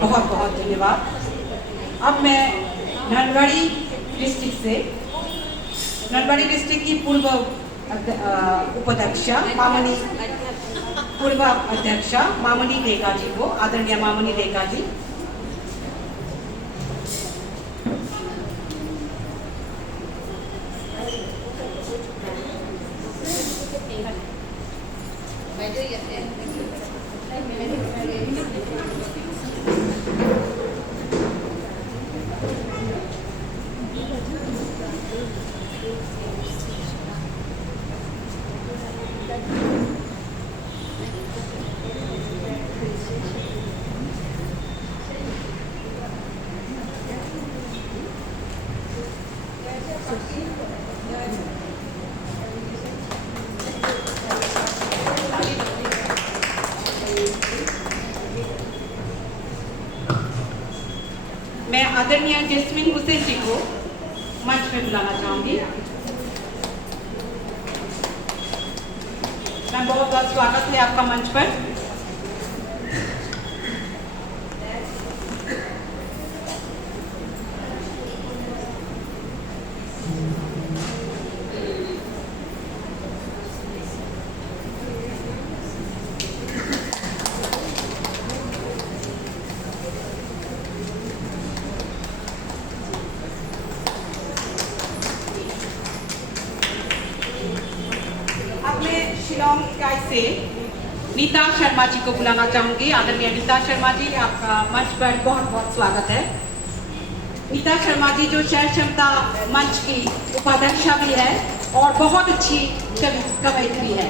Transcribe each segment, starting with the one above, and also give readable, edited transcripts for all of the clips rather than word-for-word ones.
बहुत बहुत धन्यवाद। अब मैं नलबाड़ी डिस्ट्रिक्ट से नलबाड़ी डिस्ट्रिक्ट की पूर्व अध्यक्षा मामनी रेखा जी को, आदरणीय मामनी रेखा जी। मैं आदरणीय जैस्मिन हुसैन जी को मंच में बुलाना चाहूंगी। मैं बहुत बहुत स्वागत है आपका मंच पर। शिलांग इकाई से नीता शर्मा जी को बुलाना चाहूंगी। आदरणीय नीता शर्मा जी, आपका मंच पर बहुत बहुत स्वागत है। नीता शर्मा जी जो शहर क्षमता मंच की उपाध्यक्षा भी है और बहुत अच्छी कवयित्री है।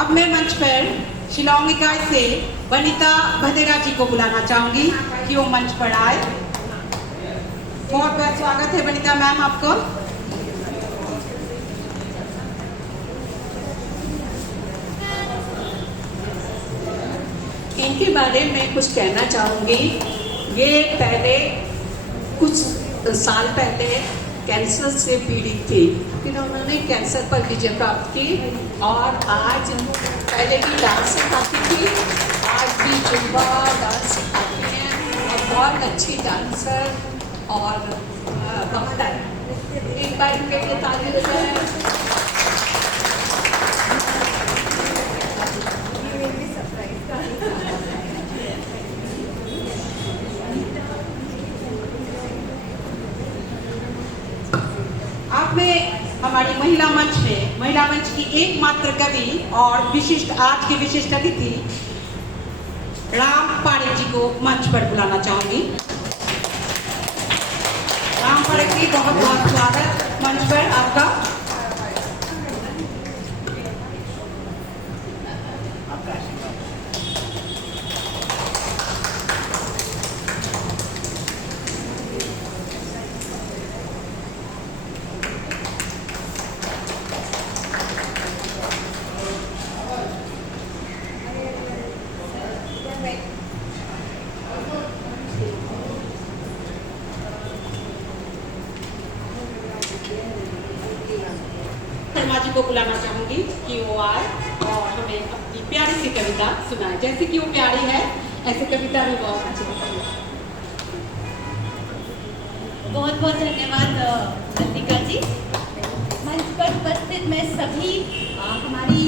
अब मैं मंच पर शिलांग इकाई से वनिता भदेरा जी को बुलाना चाहूंगी कि वो मंच पर आए। बहुत बहुत स्वागत है वनिता मैम आपको। इनके बारे में कुछ कहना चाहूंगी। ये पहले कुछ साल पहले कैंसर से पीड़ित थी, फिर उन्होंने कैंसर पर विजय प्राप्त की और आज पहले भी डांस सिखाती थी, आज भी जुम्बा डांस सिखाती हैं और बहुत अच्छी डांसर और वक्ता है। एक बार इनके लिए ताली बजाएं। आप में हमारी महिला मंच की एकमात्र कवि और विशिष्ट आज के विशिष्ट अतिथि राम पारेख जी को मंच पर बुलाना चाहूंगी। राम पारेख जी, बहुत बहुत स्वागत मंच पर आपका। शर्मा जी को बुलाना चाहूंगी कि वो आए और हमें अपनी प्यारी सी कविता सुनाए। जैसे कि वो प्यारी है ऐसे कविता भी बहुत अच्छी लगती है। बहुत बहुत धन्यवाद लतिका जी। मंच पर उपस्थित मैं सभी हमारी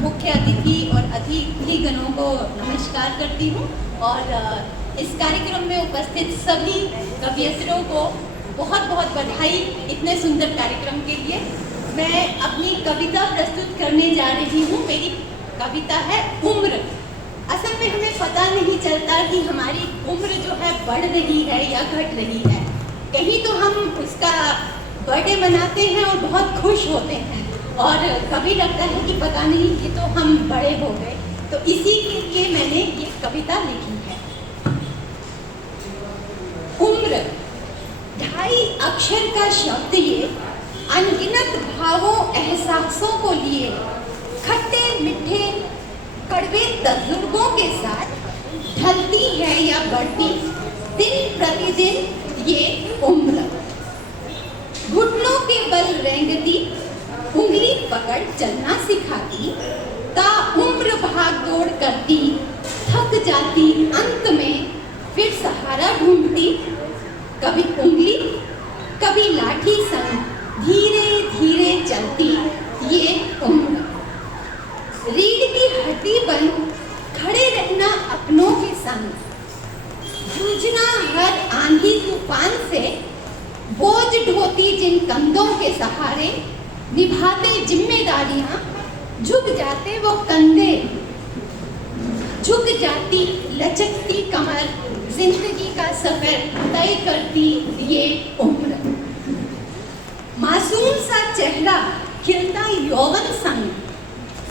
मुख्य अतिथि और अतिथिगणों को नमस्कार करती हूँ और इस कार्यक्रम में उपस्थित सभी कवियत्रियों को बहुत बहुत बधाई इतने सुंदर कार्यक्रम के लिए। मैं अपनी कविता प्रस्तुत करने जा रही हूँ। मेरी कविता है उम्र। असल में हमें पता नहीं चलता कि हमारी उम्र जो है बढ़ रही है या घट रही है। कहीं तो हम उसका बर्थडे मनाते हैं और बहुत खुश होते हैं और कभी लगता है कि पता नहीं ये तो हम बड़े हो गए। तो इसी के लिए मैंने ये कविता लिखी है। उम्र 2.5 अक्षर का शब्द ये अनगिनत भावों एहसासों को लिए खट्टे मीठे कड़वे तजुर्बों के साथ ढलती है या बढ़ती, दिन प्रतिदिन ये उम्र। घुटनों के बल रेंगती, उंगली पकड़ चलना सिखाती, ता उम्र भाग दौड़ करती, थक जाती, अंत में फिर सहारा ढूंढती। कभी उंगली कभी लाठी संग धीरे धीरे चलती ये उम्र। रीढ़ की हड्डी बन खड़े रहना अपनों के संग, जूझना हर आंधी तूफान से, बोझ ढोती जिन कंधों के सहारे, निभाते जिम्मेदारियां, झुक जाते वो कंधे, झुक जाती लचकती कमर, जिंदगी का सफर तय करती ये उम्र। मासूम सा चेहरा खिलता यौवन संग,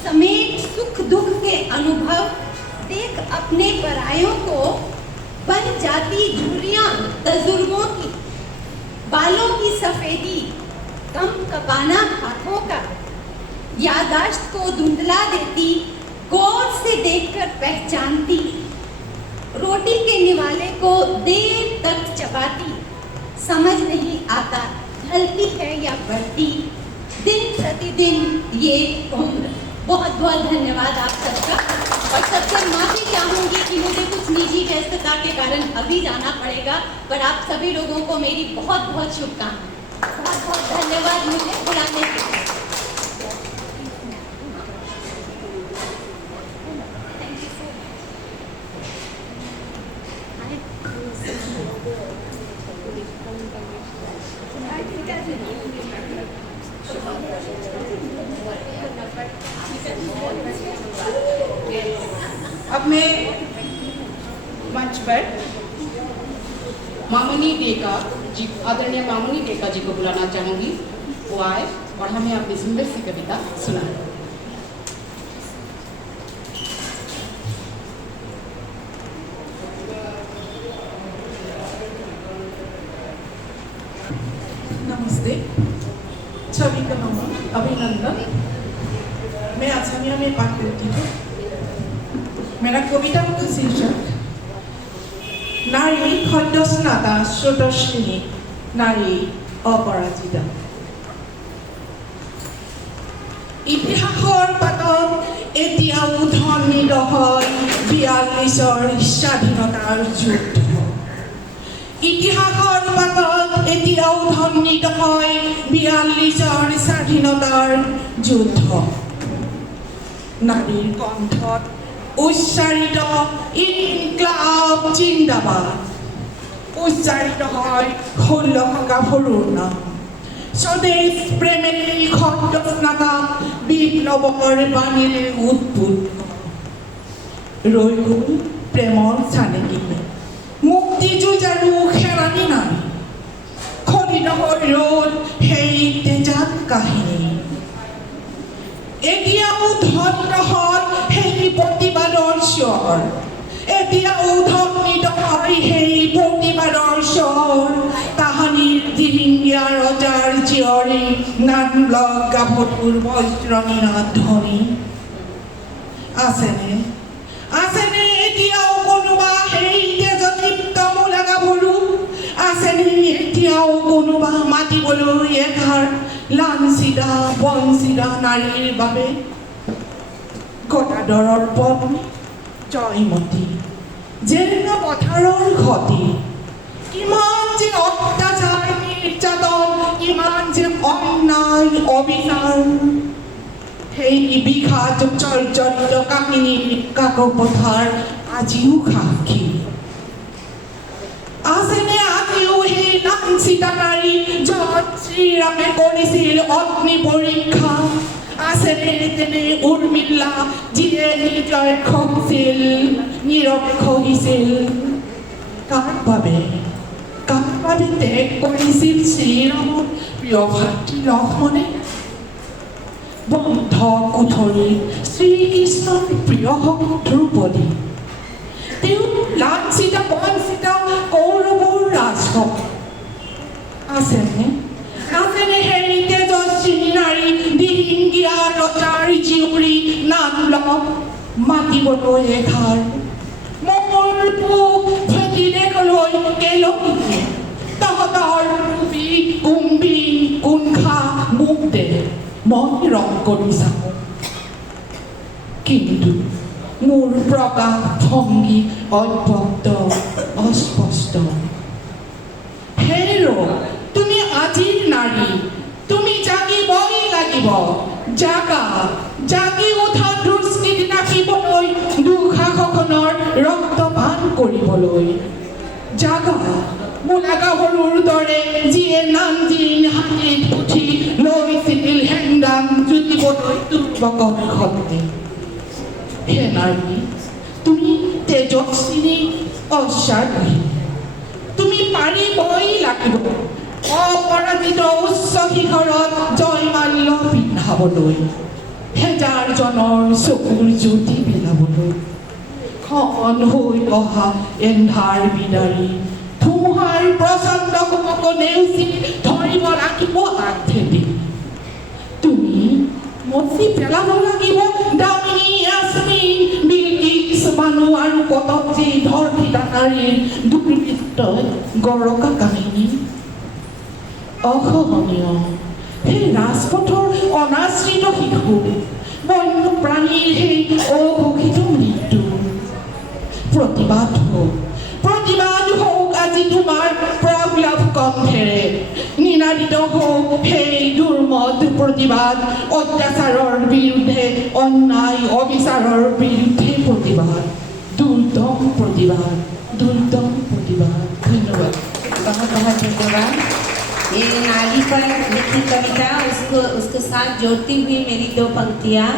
समेट सुख दुख के अनुभव, देख अपने परायों को, बन जाती झुर्रियां तजुर्बों की, बालों की सफेदी कम कपाना हाथों का, यादाश्त को धुंधला देती, गौर से देखकर पहचानती, रोटी के निवाले को देर तक चबाती, समझ नहीं आता ढलती है या बढ़ती, दिन प्रतिदिन ये उम्र। बहुत बहुत धन्यवाद आप सबका, और सबसे माफी चाहूंगी कि मुझे कुछ निजी व्यस्तता के कारण अभी जाना पड़ेगा, पर आप सभी लोगों को मेरी बहुत बहुत शुभकामनाएं। बहुत बहुत धन्यवाद मुझे बुलाने के लिए। अब मैं मंच पर मामुनी डेका जी, आदरणीय मामुनी डेका जी को बुलाना चाहूंगी। वो आए और हमें अपनी सुंदर सी कविता सुनाए। नमस्ते, सभी को अभिनंदन। मैं असमिया में बात करती हूँ। मेरा कविता का शीर्षक नारी खड्डस्नाता श्रोतश्रिनी, नारी अपराजिता। ইতিহাসৰ পাতত এতিয়াও ধ্বনিত হয় ৪২ৰ স্বাধীনতাৰ যুদ্ধ। ইতিহাসৰ পাতত এতিয়াও ধ্বনিত হয় ৪২ৰ স্বাধীনতাৰ যুদ্ধ। নাৰীৰ কণ্ঠত উচ্চাৰিত ইনকলাব জিন্দাবাদ, উচ্চাৰিত হয় ১৬ গাভৰুৰ নাম। স্বদেশ প্ৰেমেৰে খড্গস্নাতা বিপ্লৱৰ বাণীৰে উদ্বুদ্ধ। ৰৈ গ'ল প্ৰেমৰ চানেকি, মুক্তি যুঁজাৰু খেৰানী নামী, খনিত হৈ ৰ'ল সেই তেজাত কাহিনী। এতিয়াও ধ্বনিত হয় সেই প্ৰতিবাদৰ স্বৰ, এতিয়াও ধ্বনিত হয় সেই প্ৰতিবাদৰ স্বৰ। তাহানিৰ দিহিঙীয়া ৰজাৰ জীয়ৰী, নান লগা ভতুৰ বজ্ৰনীনাদ ধ্বনি। আছেনে আছেনে এতিয়াও কোনোবা সেই তেজদীপ্ত মূলা গাভৰু? আছেনে এতিয়াও কোনোবা মাতিবলৈ এঘাৰ লাঞ্চিতা বঞ্চিতা নাৰীৰ বাবে? গদাধৰৰ পত্নী জয়মতী, জেৰেঙা পথাৰৰ ঘটি, কিমান যে অত্যাচাৰ নিৰ্যাতন, কিমান যে অন্যায় অবিচাৰ, সেই বিষাদ জৰ্জৰিত কাহিনীৰ কাকপথাৰ আজিও সাক্ষী। আছেনে আজিও সেই লাঞ্চিতা নাৰী য'ত শ্ৰীৰামে কৰিছিল অগ্নি পৰীক্ষা? আছেনে তেনে উৰ্মিলা যিয়ে নিজৰ খহিছিল, নীৰৱে খহিছিল? কাৰ বাবে ত্যাগ কৰিছিল শ্ৰীৰামৰ প্ৰিয় ভাতৃ লক্ষ্মণে? বন্ধ কোঠৰীত শ্ৰীকৃষ্ণৰ প্ৰিয় দ্ৰৌপদী, তেওঁ লাঞ্চিতা বঞ্চিতা কৌৰৱৰ ৰাজভক্ত। আছেনে আছেনে সেই তেজস্বিনী নাৰী, দিহিঙীয়া ৰজাৰ জীয়ৰী, নাম লগ মাতিবলৈ এঘাৰ? মোৰ মই ৰং কৰি চাওঁ, কিন্তু মোৰ প্ৰকাশ ভংগী অব্যক্ত অস্পষ্ট। হেৰ, তুমি আজিৰ নাৰী, তুমি জাগিবই লাগিব। জাগা, জাগি উঠা দুষ্কৃতি নাশিবলৈ, দুঃসাহসনৰ ৰক্তপান কৰিবলৈ। জাগা, মূলা গাভৰুৰ দৰে যিয়ে নামদিন হাতীত উঠি লৈছিল হেংদাং জুতিবলৈ দুৰ্বকৰ শক্তি। হে নাৰী, তুমি তেজস্বিনী অশ্বাৰোহী, তুমি পাৰিবই লাগিব অপৰাজিত উচ্চ শিখৰত জয়মাল্য পিন্ধাবলৈ, হেজাৰজনৰ চকুৰ জ্যোতি বিলাবলৈ। খন হৈ অহা এন্ধাৰ বিদাৰি ধুমুহাৰ প্ৰচণ্ড কোপক নেওচি ধৰিব লাগিব আগভেটি। তুমি মচি পেলাব লাগিব দামিনী ইয়াছমিন বিলকিছ বানু আৰু পতঞ্জী ধৰ্ষিতা নাৰীৰ দুৰ্বৃত্তই গৰকা কাহিনী। অসহনীয় সেই ৰাজপথৰ অনাশ্ৰিত শিশু, বন্যপ্ৰাণীৰ সেই অঘোষিত মৃত্যু। প্ৰতিবাদ হওক আজি তোমাৰ প্ৰলাপ কণ্ঠেৰে, নিনাদিত হওক সেই দুৰ্মদ প্ৰতিবাদ, অত্যাচাৰৰ বিৰুদ্ধে, অন্যায় অবিচাৰৰ বিৰুদ্ধে প্ৰতিবাদ, দুৰ্দম প্ৰতিবাদ, দুৰ্দম প্ৰতিবাদ। ধন্যবাদ। बहुत बहुत धन्यवाद। ये नारी पर लिखी कविता, उसके साथ जोड़ती हुई मेरी दो पंक्तियाँ।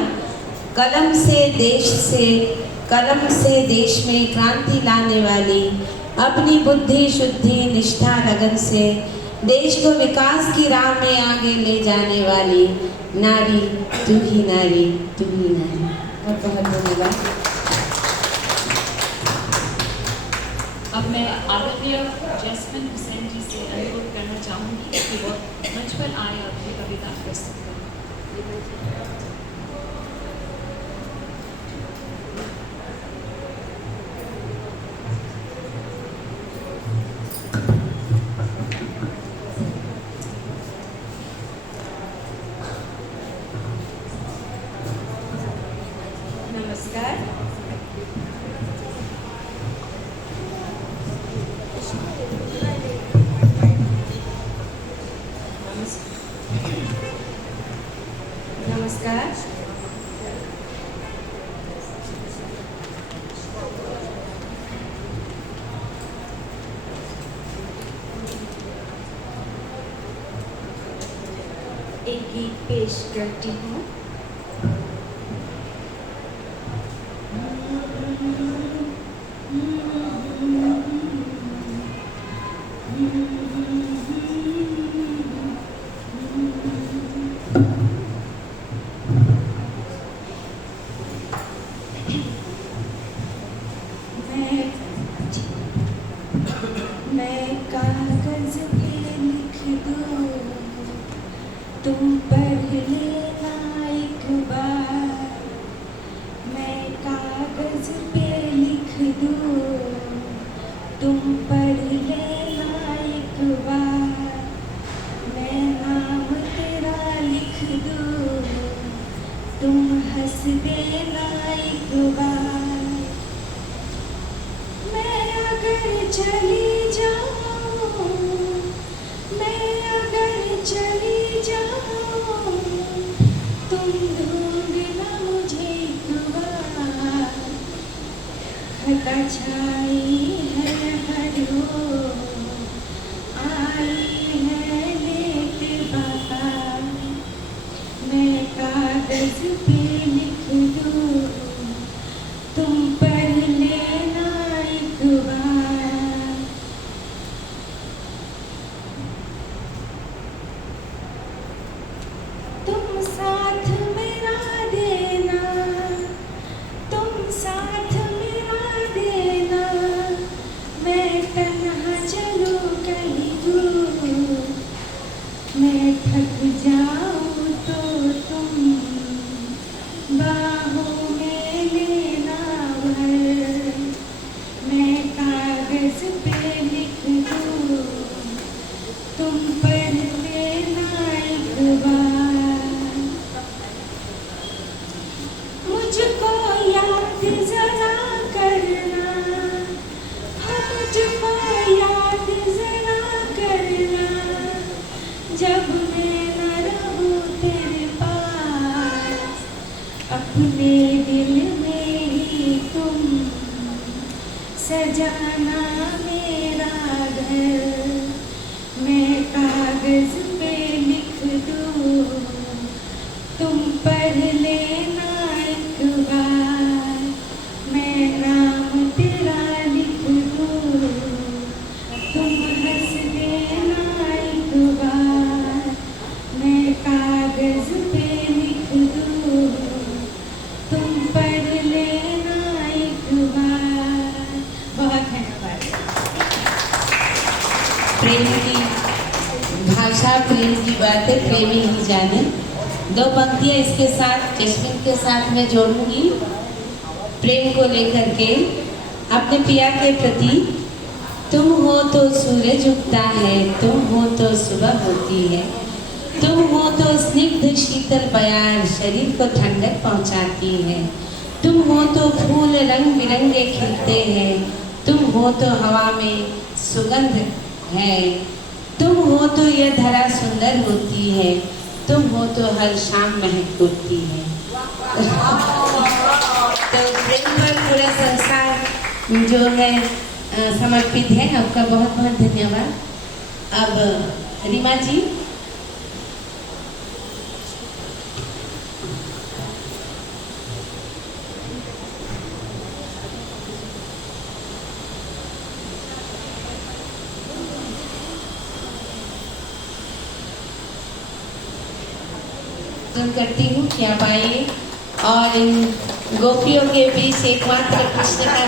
कलम से देश में क्रांति लाने वाली, अपनी बुद्धि शुद्धि निष्ठा लगन से देश को विकास की राह में आगे ले जाने वाली नारी, तू ही नारी, तू ही नारी। बहुत बहुत धन्यवाद। अब मैं आदरणीय जैस्मिन हुसैन जी से अनुरोध करना चाहूँगी कि वो मंच पर आए और अपनी कविता प्रस्तुत करें। नमस्कार। नमस्कार। एक गीत पेश करती हूँ। मैं कागज पे लिख दूँ, तुम पढ़ लेना एक बार। मैं कागज पे लिख दूँ, तुम पढ़ लेना एक बार। मैं नाम तेरा लिख दूँ, तुम हंस देना एक बार। मैं अगर चली जाऊँ, मैं अगर चली जाऊँ, तुम ढूंढना मुझे एक बार। घटा छाई है हर ओर, आई है लेट बाहर। मैं कागज पे लिख दूँ, तुम पढ़ लेना एक बार। तुम साथ मेरा देना, तुम साथ मेरा देना। जाना मेरा घर, मैं कागज पे लिख दूँ, तुम पढ़ लेना एक बार, मैं नाम तेरा लिख दूँ, तुम हंस देना एक बार, मैं कागज पे लिख दूँ, तुम पढ़ लेना एक बार। बहुत धन्यवाद। प्रेम की भाषा, प्रेम की बातें प्रेमी ही जाने। दो पंक्तियां इसके साथ जस्मिन के साथ मैं जोड़ूंगी प्रेम को लेकर के। अपने पिया के प्रति, तुम हो तो सूरज उगता है, तुम हो तो सुबह होती है, तुम हो तो स्निग्ध शीतल बयार शरीर को ठंडक पहुंचाती है, तुम हो तो फूल रंग बिरंगे खिलते हैं, तुम हो तो हवा में सुगंध है, तुम हो तो यह धरा सुंदर होती है, तुम हो तो हर शाम महक उठती है। तो प्रेम पर पूरा संसार जो है समर्पित है। आपका बहुत बहुत धन्यवाद। अब रीमा जी। करती हूँ कि आप आइए और इन गोपियों के बीच एकमात्र कृष्ण का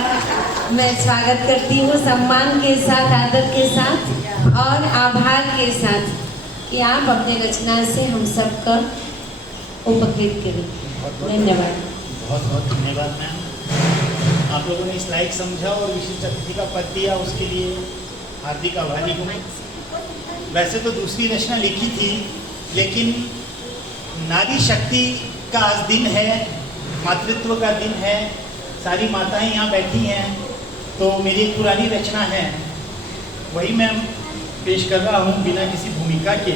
मैं स्वागत करती हूँ सम्मान के साथ, आदर के साथ और आभार के साथ कि आप अपने रचना से हम सबका उपकृत करें। धन्यवाद। बहुत बहुत धन्यवाद मैम। आप लोगों ने स्लाइड समझा और विशिष्ट अतिथि का पद दिया, उसके लिए हार्दिक आभारी हूँ। वैसे तो दूसरी रचना लिखी थी, लेकिन नारी शक्ति का आज दिन है, मातृत्व का दिन है, सारी माताएं यहाँ बैठी हैं, तो मेरी एक पुरानी रचना है, वही मैं पेश कर रहा हूँ बिना किसी भूमिका के।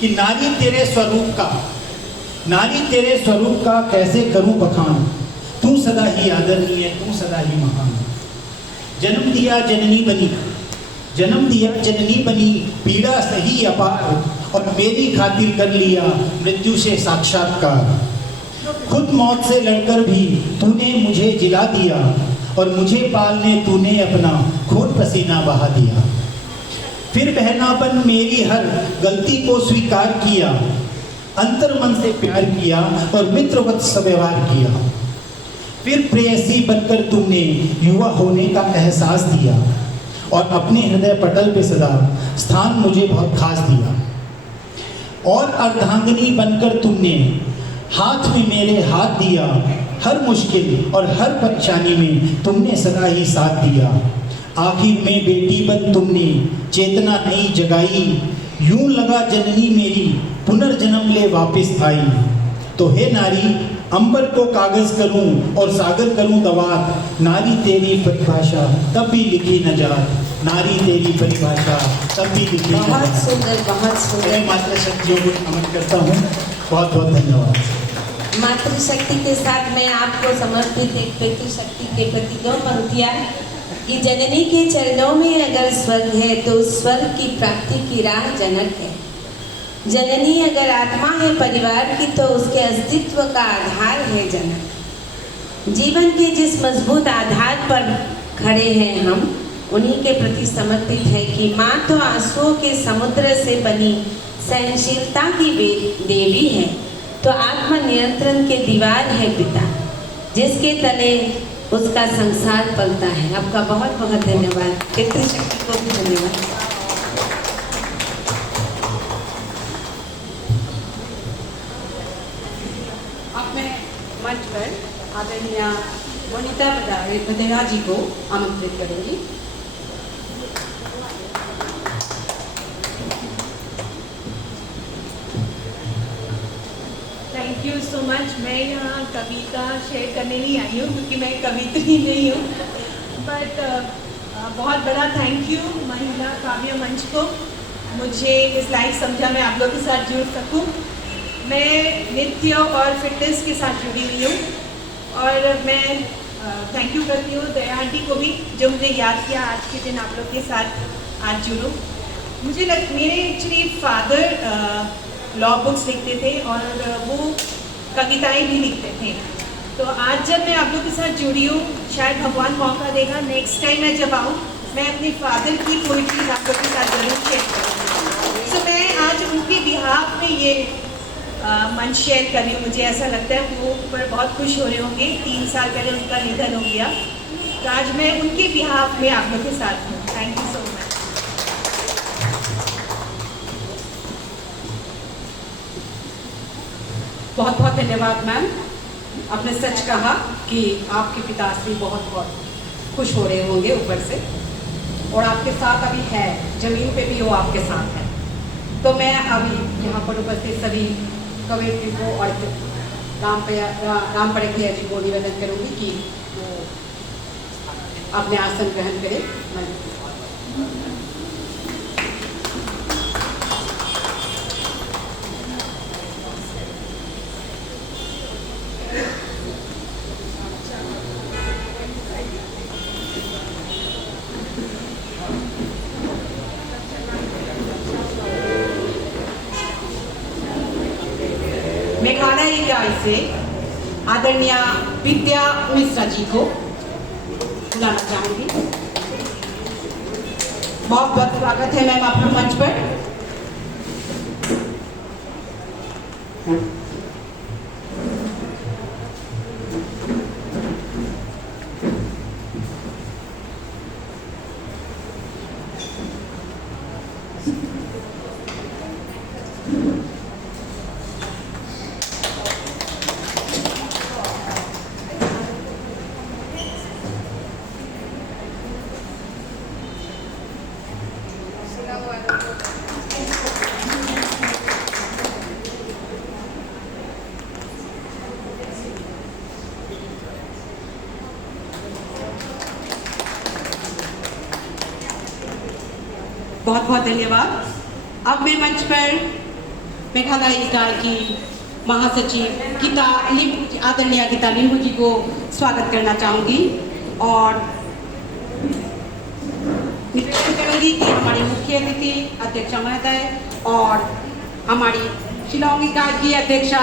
कि नारी तेरे स्वरूप का कैसे करूँ बखान, तू सदा ही आदरणीय, तू सदा ही महान। जन्म दिया जननी बनी, पीड़ा सही अपार, और मेरी खातिर कर लिया मृत्यु से साक्षात्कार। खुद मौत से लड़कर भी तूने मुझे जिला दिया, और मुझे पालने तूने अपना खून पसीना बहा दिया। फिर बहनापन मेरी हर गलती को स्वीकार किया, अंतर मन से प्यार किया और मित्रवत व्यवहार किया। फिर प्रेयसी बनकर तुमने युवा होने का एहसास दिया, और अपने हृदय पटल पे सदा स्थान मुझे बहुत खास दिया। और अर्धांगिनी बनकर तुमने हाथ में मेरे हाथ दिया, हर मुश्किल और हर परेशानी में तुमने सदा ही साथ दिया। आखिर में बेटी बन तुमने चेतना नई जगाई, यूं लगा जननी मेरी पुनर्जन्म ले वापस आई। तो हे नारी, अंबर को कागज करूं और सागर करूं दवात, नारी तेरी परिभाषा तब भी लिखी न जात, नारी तेरी परिभाषा तब भी लिखी न जात। बहुत सुंदर, बहुत सुंदर। मैं मातृशक्तियों को नमन करता हूँ। बहुत बहुत धन्यवाद। मातृशक्ति के साथ मैं आपको समर्पित एक पितृशक्ति के प्रति दो पंक्तियाँ। कि जननी के चरणों में अगर स्वर्ग है तो स्वर्ग की प्राप्ति की राह जनक है। जननी अगर आत्मा है परिवार की तो उसके अस्तित्व का आधार है जनक। जीवन के जिस मजबूत आधार पर खड़े हैं हम, उन्हीं के प्रति समर्पित है कि माँ तो आंसुओं के समुद्र से बनी सहनशीलता की देवी है, तो आत्मनियंत्रण के दीवार है पिता, जिसके तले उसका संसार पलता है। आपका बहुत बहुत धन्यवाद। पितृशक्ति को भी धन्यवाद। अब मैं मंच पर आदरणीय वनिता बदेरा जी को आमंत्रित करूंगी। Thank you so much. मैं यहाँ कविता शेयर करने नहीं आई हूँ क्योंकि मैं कवित्री नहीं हूँ, बट बहुत बड़ा थैंक यू महिला काव्य मंच को, मुझे इस लाइक समझा मैं आप लोगों के साथ जुड़ सकूँ। मैं नृत्य और फिटनेस के साथ जुड़ी हुई हूँ और मैं थैंक यू करती हूँ दया आंटी को भी, जो मुझे याद किया आज के दिन आप लोग के साथ आज जुड़ूँ। मेरे एक्चुअली फादर लॉ बुक्स लिखते थे और वो कविताएं भी लिखते थे। तो आज जब मैं आप लोग के साथ जुड़ी हूँ, शायद भगवान मौका देगा नेक्स्ट टाइम मैं जब आऊँ, मैं अपने फादर की पोइट्री आप लोग के साथ जरूर शेयर करूँगी। तो मैं आज उनके बिहाफ में ये मंच शेयर कर रही हूँ। मुझे ऐसा लगता है वो ऊपर बहुत खुश हो रहे होंगे, 3 साल पहले उनका निधन हो गया। तो आज मैं उनके बिहाफ में आप लोग के साथ हूँ। Thank you so much. बहुत बहुत धन्यवाद मैम। आपने सच कहा कि आपके पिताश्री बहुत बहुत खुश हो रहे होंगे ऊपर से, और आपके साथ अभी है, जमीन पे भी वो आपके साथ है। तो मैं अभी यहाँ पर उपस्थित सभी कवयित्री को और राम पड़े भैया जी को निवेदन करूँगी कि वो अपने आसन ग्रहण करें। मेघालय इकाई से आदरणीय विद्या मिश्रा जी को बुलाना चाहूंगी। बहुत बहुत स्वागत है मैम आपका मंच पर। बहुत बहुत धन्यवाद। अब मैं मंच पर मेघालय इकाई की महासचिव गीता लिम्बू, आदरणीय गीता लिम्बू जी को स्वागत करना चाहूँगी और निवेदन करूँगी कि हमारी मुख्य अतिथि अध्यक्षा महोदय और हमारी शिलांग इकाई की अध्यक्षा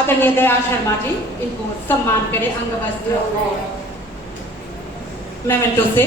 आदरणीय दया शर्मा जी, इनको सम्मान करें अंग वस्त्र और मेमेंटो से।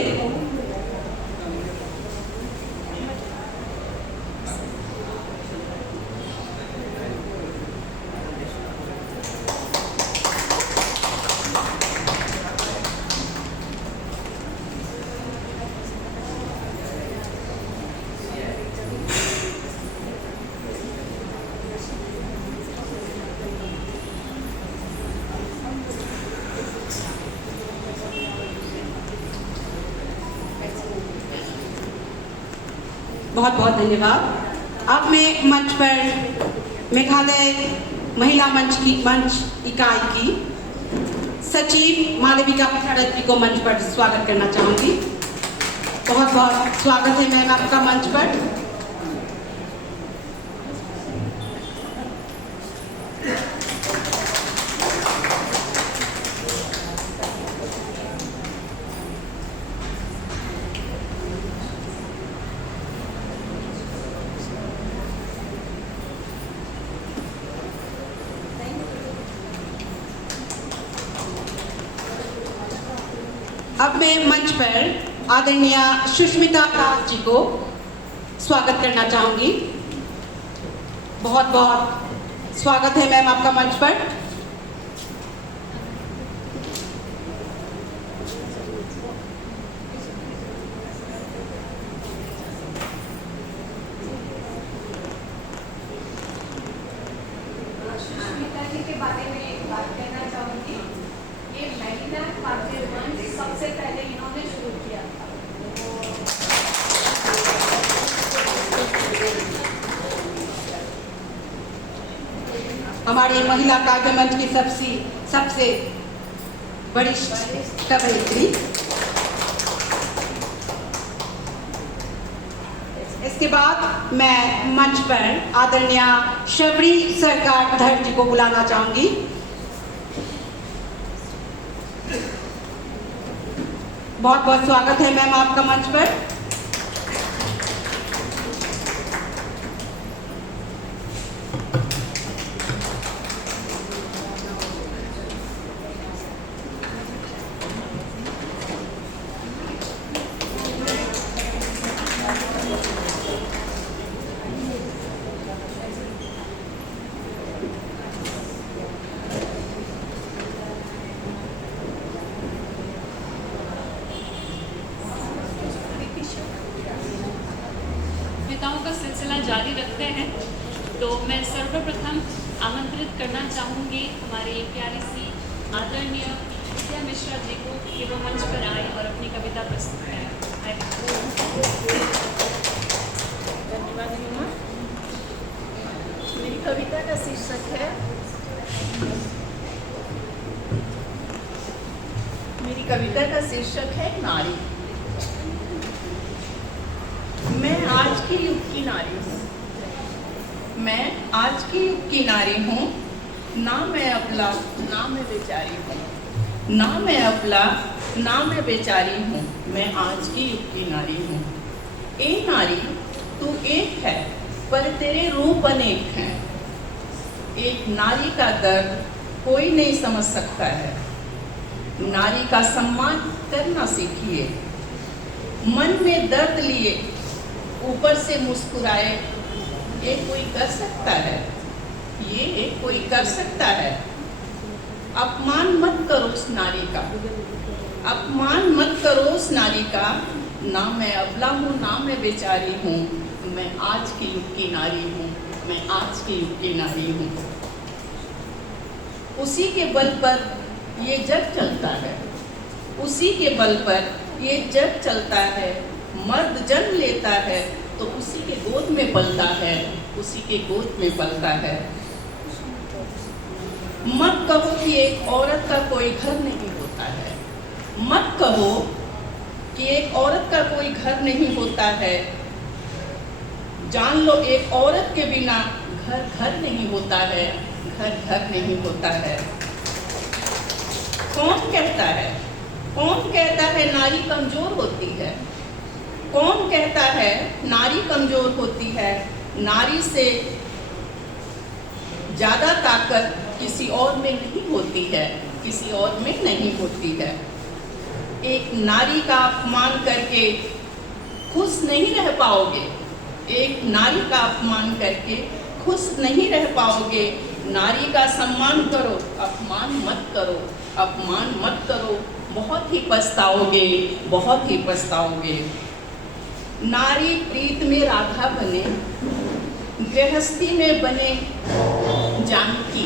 बहुत बहुत धन्यवाद। अब मैं मंच पर मेघालय महिला मंच इकाई की सचिव मालविका पिछाड़त जी को मंच पर स्वागत करना चाहूँगी। बहुत बहुत स्वागत है मैम आपका मंच पर। अब मैं मंच पर आदरणीय सुष्मिता दास जी को स्वागत करना चाहूँगी। बहुत बहुत स्वागत है मैम आपका मंच पर। सुष्मिता जी के बारे में एक बात कहना चाहूँगी। ये महिला पार्लियामेंट सबसे पहले इन्होंने शुरू किया था। हमारी महिला काव्य मंच की सबसे वरिष्ठ कवयित्री। इसके बाद मैं मंच पर आदरणीय शबरी सरकार धर जी को बुलाना चाहूंगी। बहुत बहुत स्वागत है मैम आपका मंच पर। कविताओं का सिलसिला जारी रखते हैं, तो मैं सर्वप्रथम आमंत्रित करना चाहूँगी हमारी प्यारी सी आदरणीय विद्या मिश्रा जी को कि वो मंच पर आए और अपनी कविता प्रस्तुत करें। धन्यवाद रीमा। मेरी कविता का शीर्षक है नारी। मैं आज के युग की नारी हूँ, मैं आज के युग की नारी हूँ। ना मैं अबला ना मैं बेचारी हूँ, ना मैं अबला ना मैं बेचारी हूँ। मैं आज की युग की नारी हूँ। ए नारी तू एक है पर तेरे रूप अनेक हैं। एक नारी का दर्द कोई नहीं समझ सकता है। नारी का सम्मान करना सीखिए। मन में दर्द लिए ऊपर से मुस्कुराए, ये कोई कर सकता है, ये कोई कर सकता है। अपमान मत करो उस नारी का, अपमान मत करो उस नारी का। ना मैं अबला हूँ ना मैं बेचारी हूँ, मैं आज की युग की नारी हूँ, मैं आज की युग की नारी हूँ। उसी के बल पर ये जग चलता है, उसी के बल पर ये जग चलता है। मर्द जन्म लेता है तो उसी के गोद में पलता है, उसी के गोद में पलता है। मत कहो कि एक औरत का कोई घर नहीं होता है, मत कहो कि एक औरत का कोई घर नहीं होता है। जान लो एक औरत के बिना घर घर नहीं होता है, घर घर नहीं होता है। कौन कहता है नारी कमजोर होती है? कौन कहता है नारी कमजोर होती है? नारी से ज्यादा ताकत किसी और में नहीं होती है, किसी और में नहीं होती है। एक नारी का अपमान करके खुश नहीं रह पाओगे, एक नारी का अपमान करके खुश नहीं रह पाओगे। नारी का सम्मान करो, अपमान मत करो, अपमान मत करो। बहुत ही पछताओगे, बहुत ही पछताओगे। नारी प्रीत में राधा बने, गृहस्थी में बने जानकी।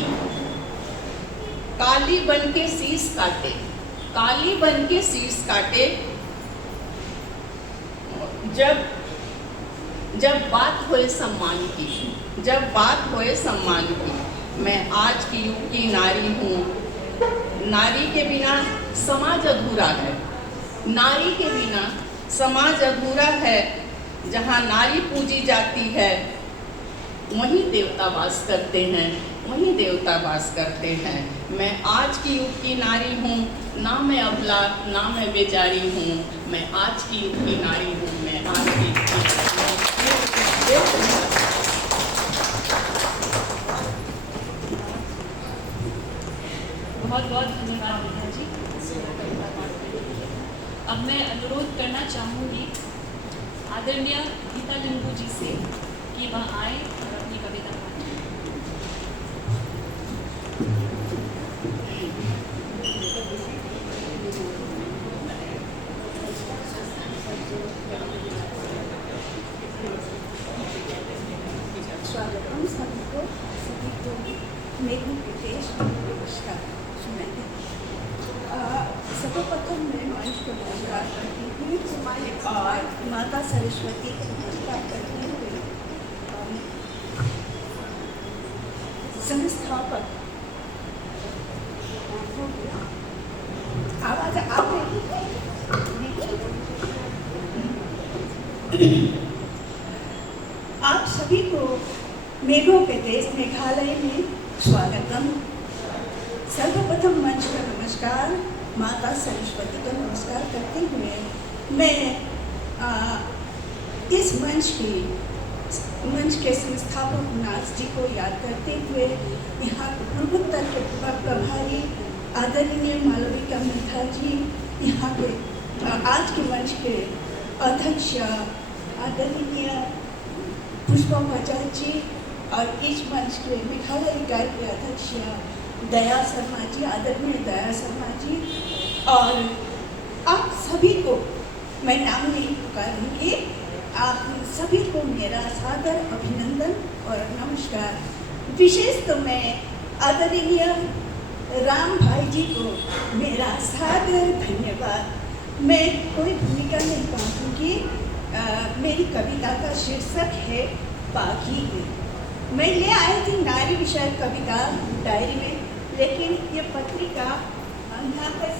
काली बन के शीश काटे, काली बन के शीश काटे। जब बात होए सम्मान की, जब बात होए सम्मान की। मैं आज की युग की नारी हूँ। नारी के बिना समाज अधूरा है, नारी के बिना समाज अधूरा है। जहाँ नारी पूजी जाती है वहीं देवता वास करते हैं, वहीं देवता वास करते हैं। मैं आज की युग की नारी हूँ, ना मैं अबला ना मैं बेचारी हूँ। मैं आज की युग की नारी हूँ, मैं आज की युग की नारी हूँ। बहुत बहुत धन्यवाद विद्या जी। अब मैं अनुरोध करना चाहूँगी आदरणीय गीता लिंबू जी से कि वह आए और अपनी कविता पढ़ें। स्वागतम सभी को मेघू प्रदेश नमस्कार सुनाइए। सर्वप्रथम मैं मंच को नमस्कार करती हूँ और माता सरस्वती को नमस्कार करती हुए संस्थापक आवाज आ रही है। आप सभी को मेघों के देश मेघालय में स्वागतम। सर्वप्रथम मंच का नमस्कार माता सरस्वती को नमस्कार करते हुए मैं इस मंच के संस्थापक नाथ जी को याद करते हुए यहाँ पूर्वोत्तर के प्रभारी आदरणीय मालविका मिथा जी, यहाँ के आज के मंच के अध्यक्ष आदरणीय पुष्पा बजाज जी और इस मंच के मेघालय इकाई के अध्यक्ष दया शर्मा जी, आदरणीय दया शर्मा जी, और आप सभी को मैं नाम नहीं पुकारूंगी, आप सभी को मेरा सादर अभिनंदन और नमस्कार। विशेष तो मैं आदरणीय राम भाई जी को मेरा सादर धन्यवाद। मैं कोई भूमिका नहीं बांटूंगी। मेरी कविता का शीर्षक है बागी। मैं ले आई थी नारी विषय कविता डायरी में, लेकिन ये पत्रिका यहाँ पर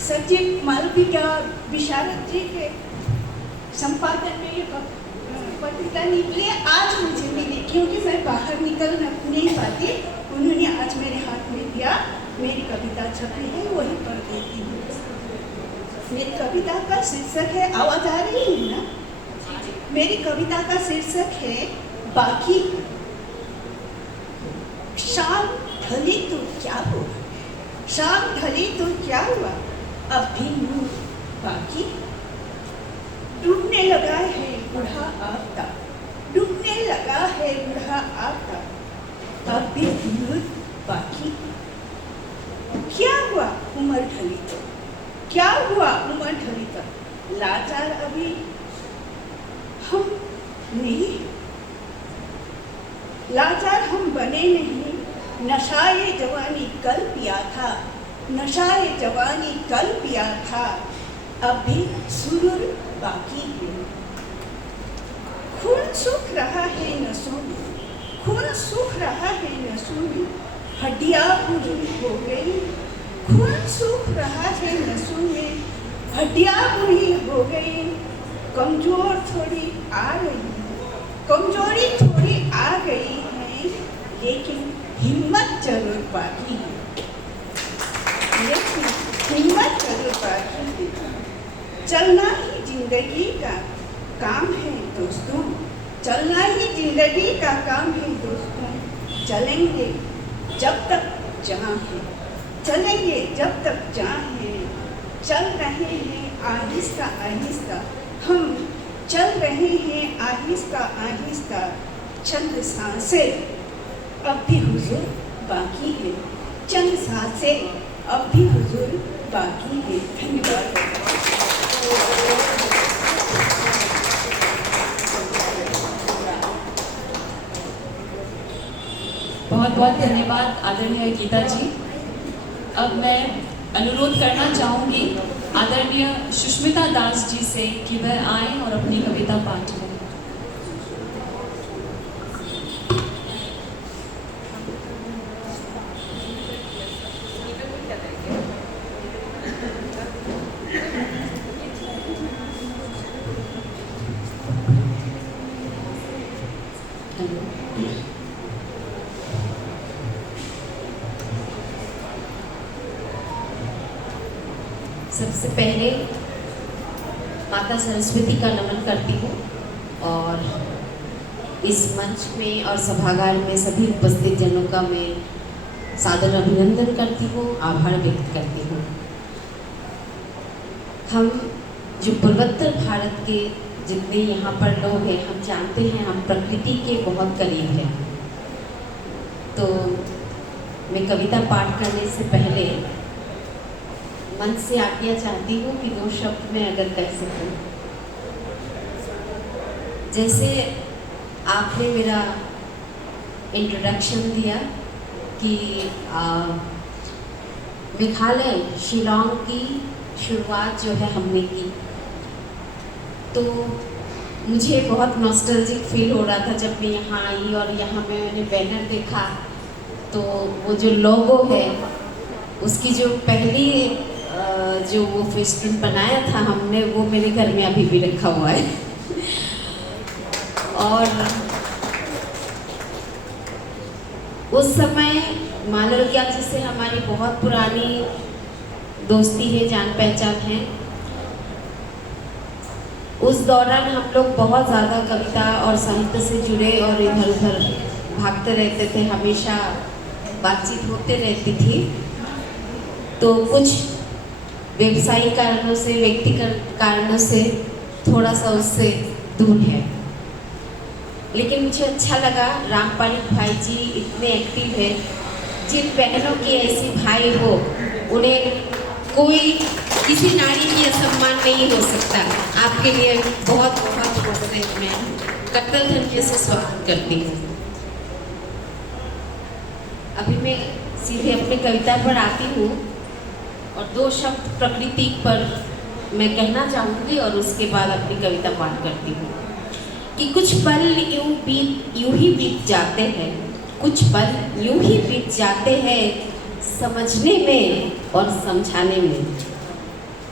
सचिव मालविका विशारद जी के संपादन में ये पत्रिका निकली। आज मुझे मिली क्योंकि मैं बाहर निकल नहीं पाती, उन्होंने आज मेरे हाथ में दिया। मेरी कविता छपी है, वही पढ़ देती हूँ। मेरी कविता का शीर्षक है, आवाज आ रही है ना? मेरी कविता का शीर्षक है बाकी। शाम ढली तो क्या हुआ, शाम ढली तो क्या हुआ, अब भी नूर बाकी। डूबने लगा है बूढ़ा आफ्ताब, डूबने लगा है बूढ़ा आफ्ताब, अब भी नूर बाकी। क्या हुआ उम्र ढली तो, क्या हुआ उम्र ढली तो, लाचार अभी हम नहीं, लाचार हम बने नहीं। नशाए जवानी कल पिया था, नशाए जवानी कल पिया था, अब भी सुरूर बाकी है। खून सूख रहा है नसों में, खून सूख रहा है नसों में, हड्डियां पूरी हो गई। खून सूख रहा है नसों में, हड्डियां पूरी हो गई। कमजोर थोड़ी आ गई, कमजोरी थोड़ी आ गई है, लेकिन हिम्मत जरूर बाकी है, लेकिन हिम्मत जरूर बाकी है। चलना ही जिंदगी का काम है दोस्तों, चलना ही जिंदगी का काम है दोस्तों। चलेंगे जब तक जहाँ है, चलेंगे जब तक जहाँ है। चल रहे हैं आहिस्ता आहिस्ता, हम चल रहे हैं आहिस्ता आहिस्ता। चंद सांसें अब भी हुजूर बाकी है, चंद सांसें अब भी हुजूर बाकी है। धन्यवाद। बहुत बहुत धन्यवाद आदरणीय गीता जी। अब मैं अनुरोध करना चाहूँगी आदरणीय सुष्मिता दास जी से कि वह आएं और अपनी कविता पाठ करें। सबसे पहले माता सरस्वती का नमन करती हूँ और इस मंच में और सभागार में सभी उपस्थित जनों का मैं सादर अभिनंदन करती हूँ, आभार व्यक्त करती हूँ। हम जो पूर्वोत्तर भारत के जितने यहाँ पर लोग हैं, हम जानते हैं हम प्रकृति के बहुत करीब हैं। तो मैं कविता पाठ करने से पहले मन से आज्ञा चाहती हूँ कि 2 शब्द में अगर कह सकूँ। जैसे आपने मेरा इंट्रोडक्शन दिया कि मेघालय शिलांग की शुरुआत जो है हमने की, तो मुझे बहुत नॉस्टैल्जिक फील हो रहा था जब मैं यहाँ आई और यहाँ मैंने बैनर देखा। तो वो जो लोगो है उसकी जो पहली जो वो फेस्टून बनाया था हमने, वो मेरे घर में अभी भी रखा हुआ है। और उस समय मालविका जी से हमारी बहुत पुरानी दोस्ती है, जान पहचान है। उस दौरान हम लोग बहुत ज़्यादा कविता और साहित्य से जुड़े और इधर उधर भागते रहते थे, हमेशा बातचीत होते रहती थी। तो कुछ व्यवसायिक कारणों से, व्यक्तिगत कारणों से थोड़ा सा उससे दूर है। लेकिन मुझे अच्छा लगा, रामपालिक भाई जी इतने एक्टिव है। जिन बहनों की ऐसी भाई हो, उन्हें कोई किसी नारी की असम्मान नहीं हो सकता। आपके लिए बहुत बहुत बहुत मैं कट्टर धन्य से स्वागत करती हूँ। अभी मैं सीधे अपनी कविता पर आती हूँ और 2 शब्द प्रकृति पर मैं कहना चाहूँगी और उसके बाद अपनी कविता पाठ करती हूँ कि कुछ पल यूं ही बीत जाते हैं, कुछ पल यूं ही बीत जाते हैं समझने में और समझाने में।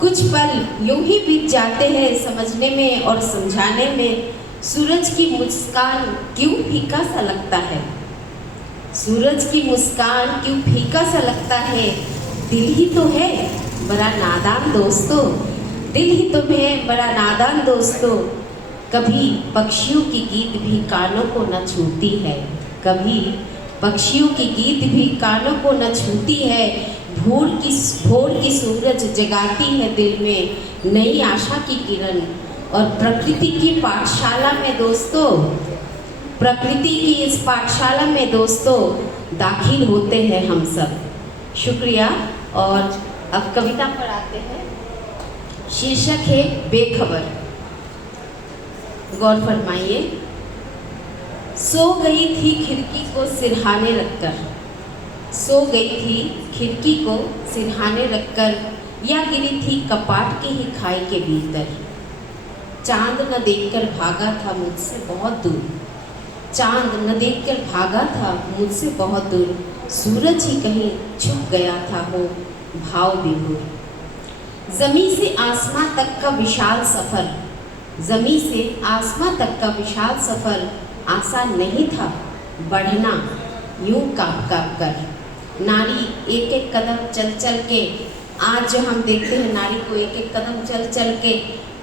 कुछ पल यूं ही बीत जाते हैं समझने में और समझाने में। सूरज की मुस्कान क्यों फीका सा लगता है, सूरज की मुस्कान क्यों फीका सा लगता है। दिल ही तो है बड़ा नादान दोस्तों, दिल ही तो है बड़ा नादान दोस्तों। कभी पक्षियों की गीत भी कानों को न छूती है, कभी पक्षियों की गीत भी कानों को न छूती है। भोर की सूरज जगाती है दिल में नई आशा की किरण। और प्रकृति की पाठशाला में दोस्तों, प्रकृति की इस पाठशाला में दोस्तों दाखिल होते हैं हम सब। शुक्रिया। और अब कविता पर आते हैं। शीर्षक है बेखबर। गौर फरमाइए। सो गई थी खिड़की को सिरहाने रखकर, सो गई थी खिड़की को सिरहाने रखकर, या गिरी थी कपाट के ही खाई के भीतर। चांद न देखकर भागा था मुझसे बहुत दूर, चांद न देखकर भागा था मुझसे बहुत दूर। सूरज ही कहीं छुप गया था हो भाव विभोर। जमीन से आसमां तक का विशाल सफर, जमीन से आसमां तक का विशाल सफर आसान नहीं था बढ़ना यूं काँप काँप कर। नारी एक एक कदम चल चल के, आज जो हम देखते हैं नारी को एक एक कदम चल चल के,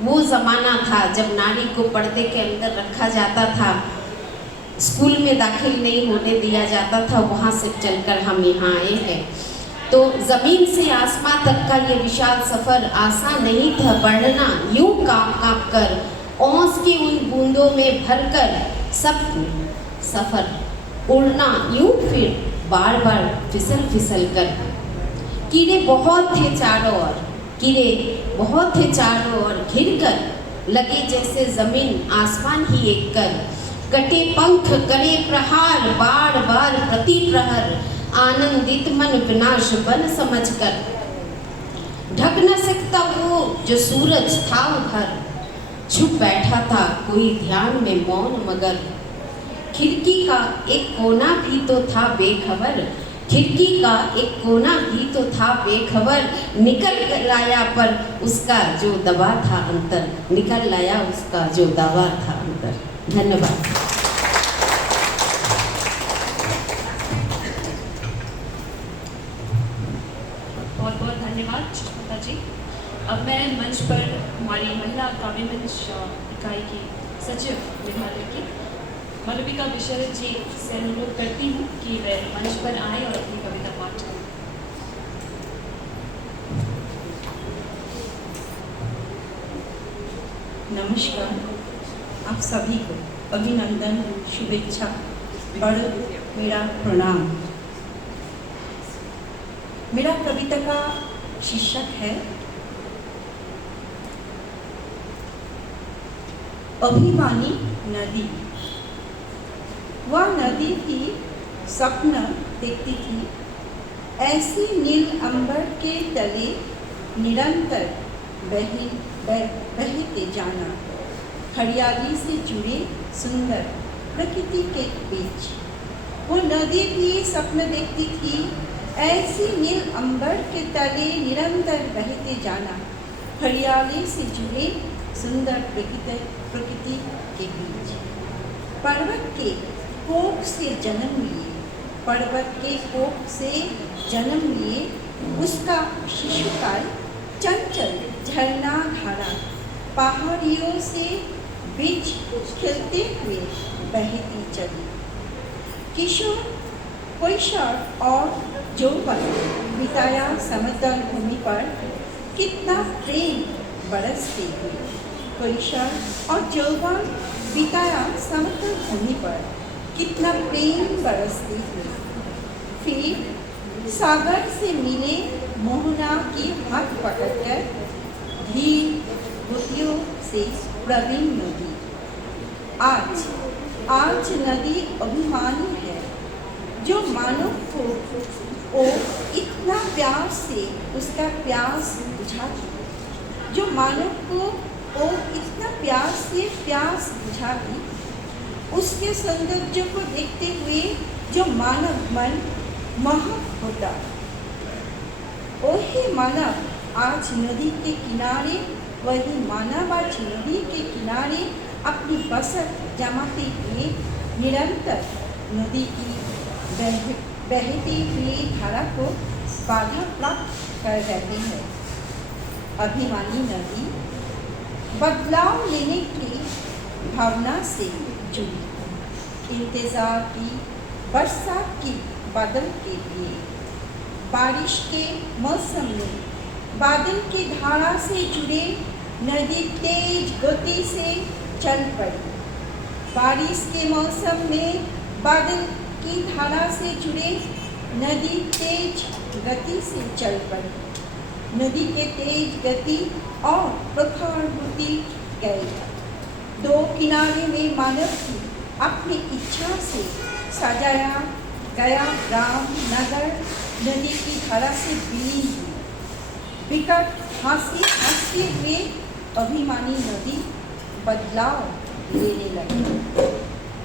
वो ज़माना था जब नारी को पर्दे के अंदर रखा जाता था, स्कूल में दाखिल नहीं होने दिया जाता था। वहाँ से चलकर हम यहाँ आए हैं। तो ज़मीन से आसमां तक का ये विशाल सफ़र आसान नहीं था बढ़ना यूं काँप काँप कर। ओस की उन बूंदों में भरकर सब सफ़र उड़ना यूं फिर बार बार फिसल फिसल कर। कीड़े बहुत थे चारों ओर, कीड़े बहुत थे चारों ओर घिर कर, लगे जैसे ज़मीन आसमान ही एक कर। कटे पंख करे प्रहार बार बार प्रति प्रहर, आनंदित मन विनाश बन समझकर। ढक न सकता वो जो सूरज था उधर, छुप बैठा था कोई ध्यान में मौन मगर। खिड़की का एक कोना भी तो था बेखबर, खिड़की का एक कोना भी तो था बेखबर। निकल लाया पर उसका जो दबा था अंतर, निकल लाया उसका जो दबा था अंतर। धन्यवाद। माता जी। अब मैं मंच पर हमारी महिला काव्य मंच इकाई की सचिव विद्यालय की मालविका विशरद जी से अनुरोध करती हूँ कि वे मंच पर आए और अपनी कविता पाठ करें। नमस्कार, आप सभी को अभिनंदन, शुभेच्छा, बड़ मेरा प्रणाम। मेरा कविता का शीर्षक है अभिमानी नदी। वह नदी भी स्वप्न देखती थी, ऐसी नील अंबर के तले निरंतर बहते जाना, हरियाली से जुड़े सुंदर प्रकृति के बीच। वो नदी भी स्वप्न देखती थी, ऐसी नील अंबर के तले निरंतर बहते जाना, हरियाली से जुड़े सुंदर प्रकृति के बीच। पर्वत के कोख से जन्म लिए, पर्वत के कोख से जन्म लिए, उसका शिशुकाल चंचल झरना धारा पहाड़ियों से बीच खेलते हुए बहती चली। किशोर कैशोर और यौवन बिताया समतल भूमि पर कितना प्रेम बरसते हुए। कैशोर और यौवन बिताया समतल भूमि पर कितना प्रेम बरसते हुए। फिर सागर से मिले मोहना की हाथ पकड़कर धीर गतियों से प्रवीण नदी। आज नदी अभिमानी है, जो मानव को वो इतना प्यास से उसका प्यास बुझाती, जो मानव को वो इतना प्यास से प्यास बुझाती। उसके सौंदर्य को देखते हुए जो मानव मन मोहक होता, वही मानव आज नदी के किनारे, वही मानव आज नदी के किनारे अपनी बसत जमाते हुए निरंतर नदी की बहती हुई धारा को बाधा प्राप्त कर रहती है। अभिमानी नदी बदलाव लेने की भावना से जुड़ी, इंतजार की बरसात की बादल के लिए। बारिश के मौसम में बादल की धारा से जुड़े नदी तेज गति से चल पड़ी। बारिश के मौसम में बादल की धारा से जुड़े नदी तेज गति से चल पड़ी। नदी के तेज गति और प्रखर होती गई। दो किनारे में मानव की अपनी इच्छा से सजाया गया ग्राम नगर नदी की धारा से विलीन हुई। विकट हंसते हुए अभिमानी नदी बदलाव लेने लगी।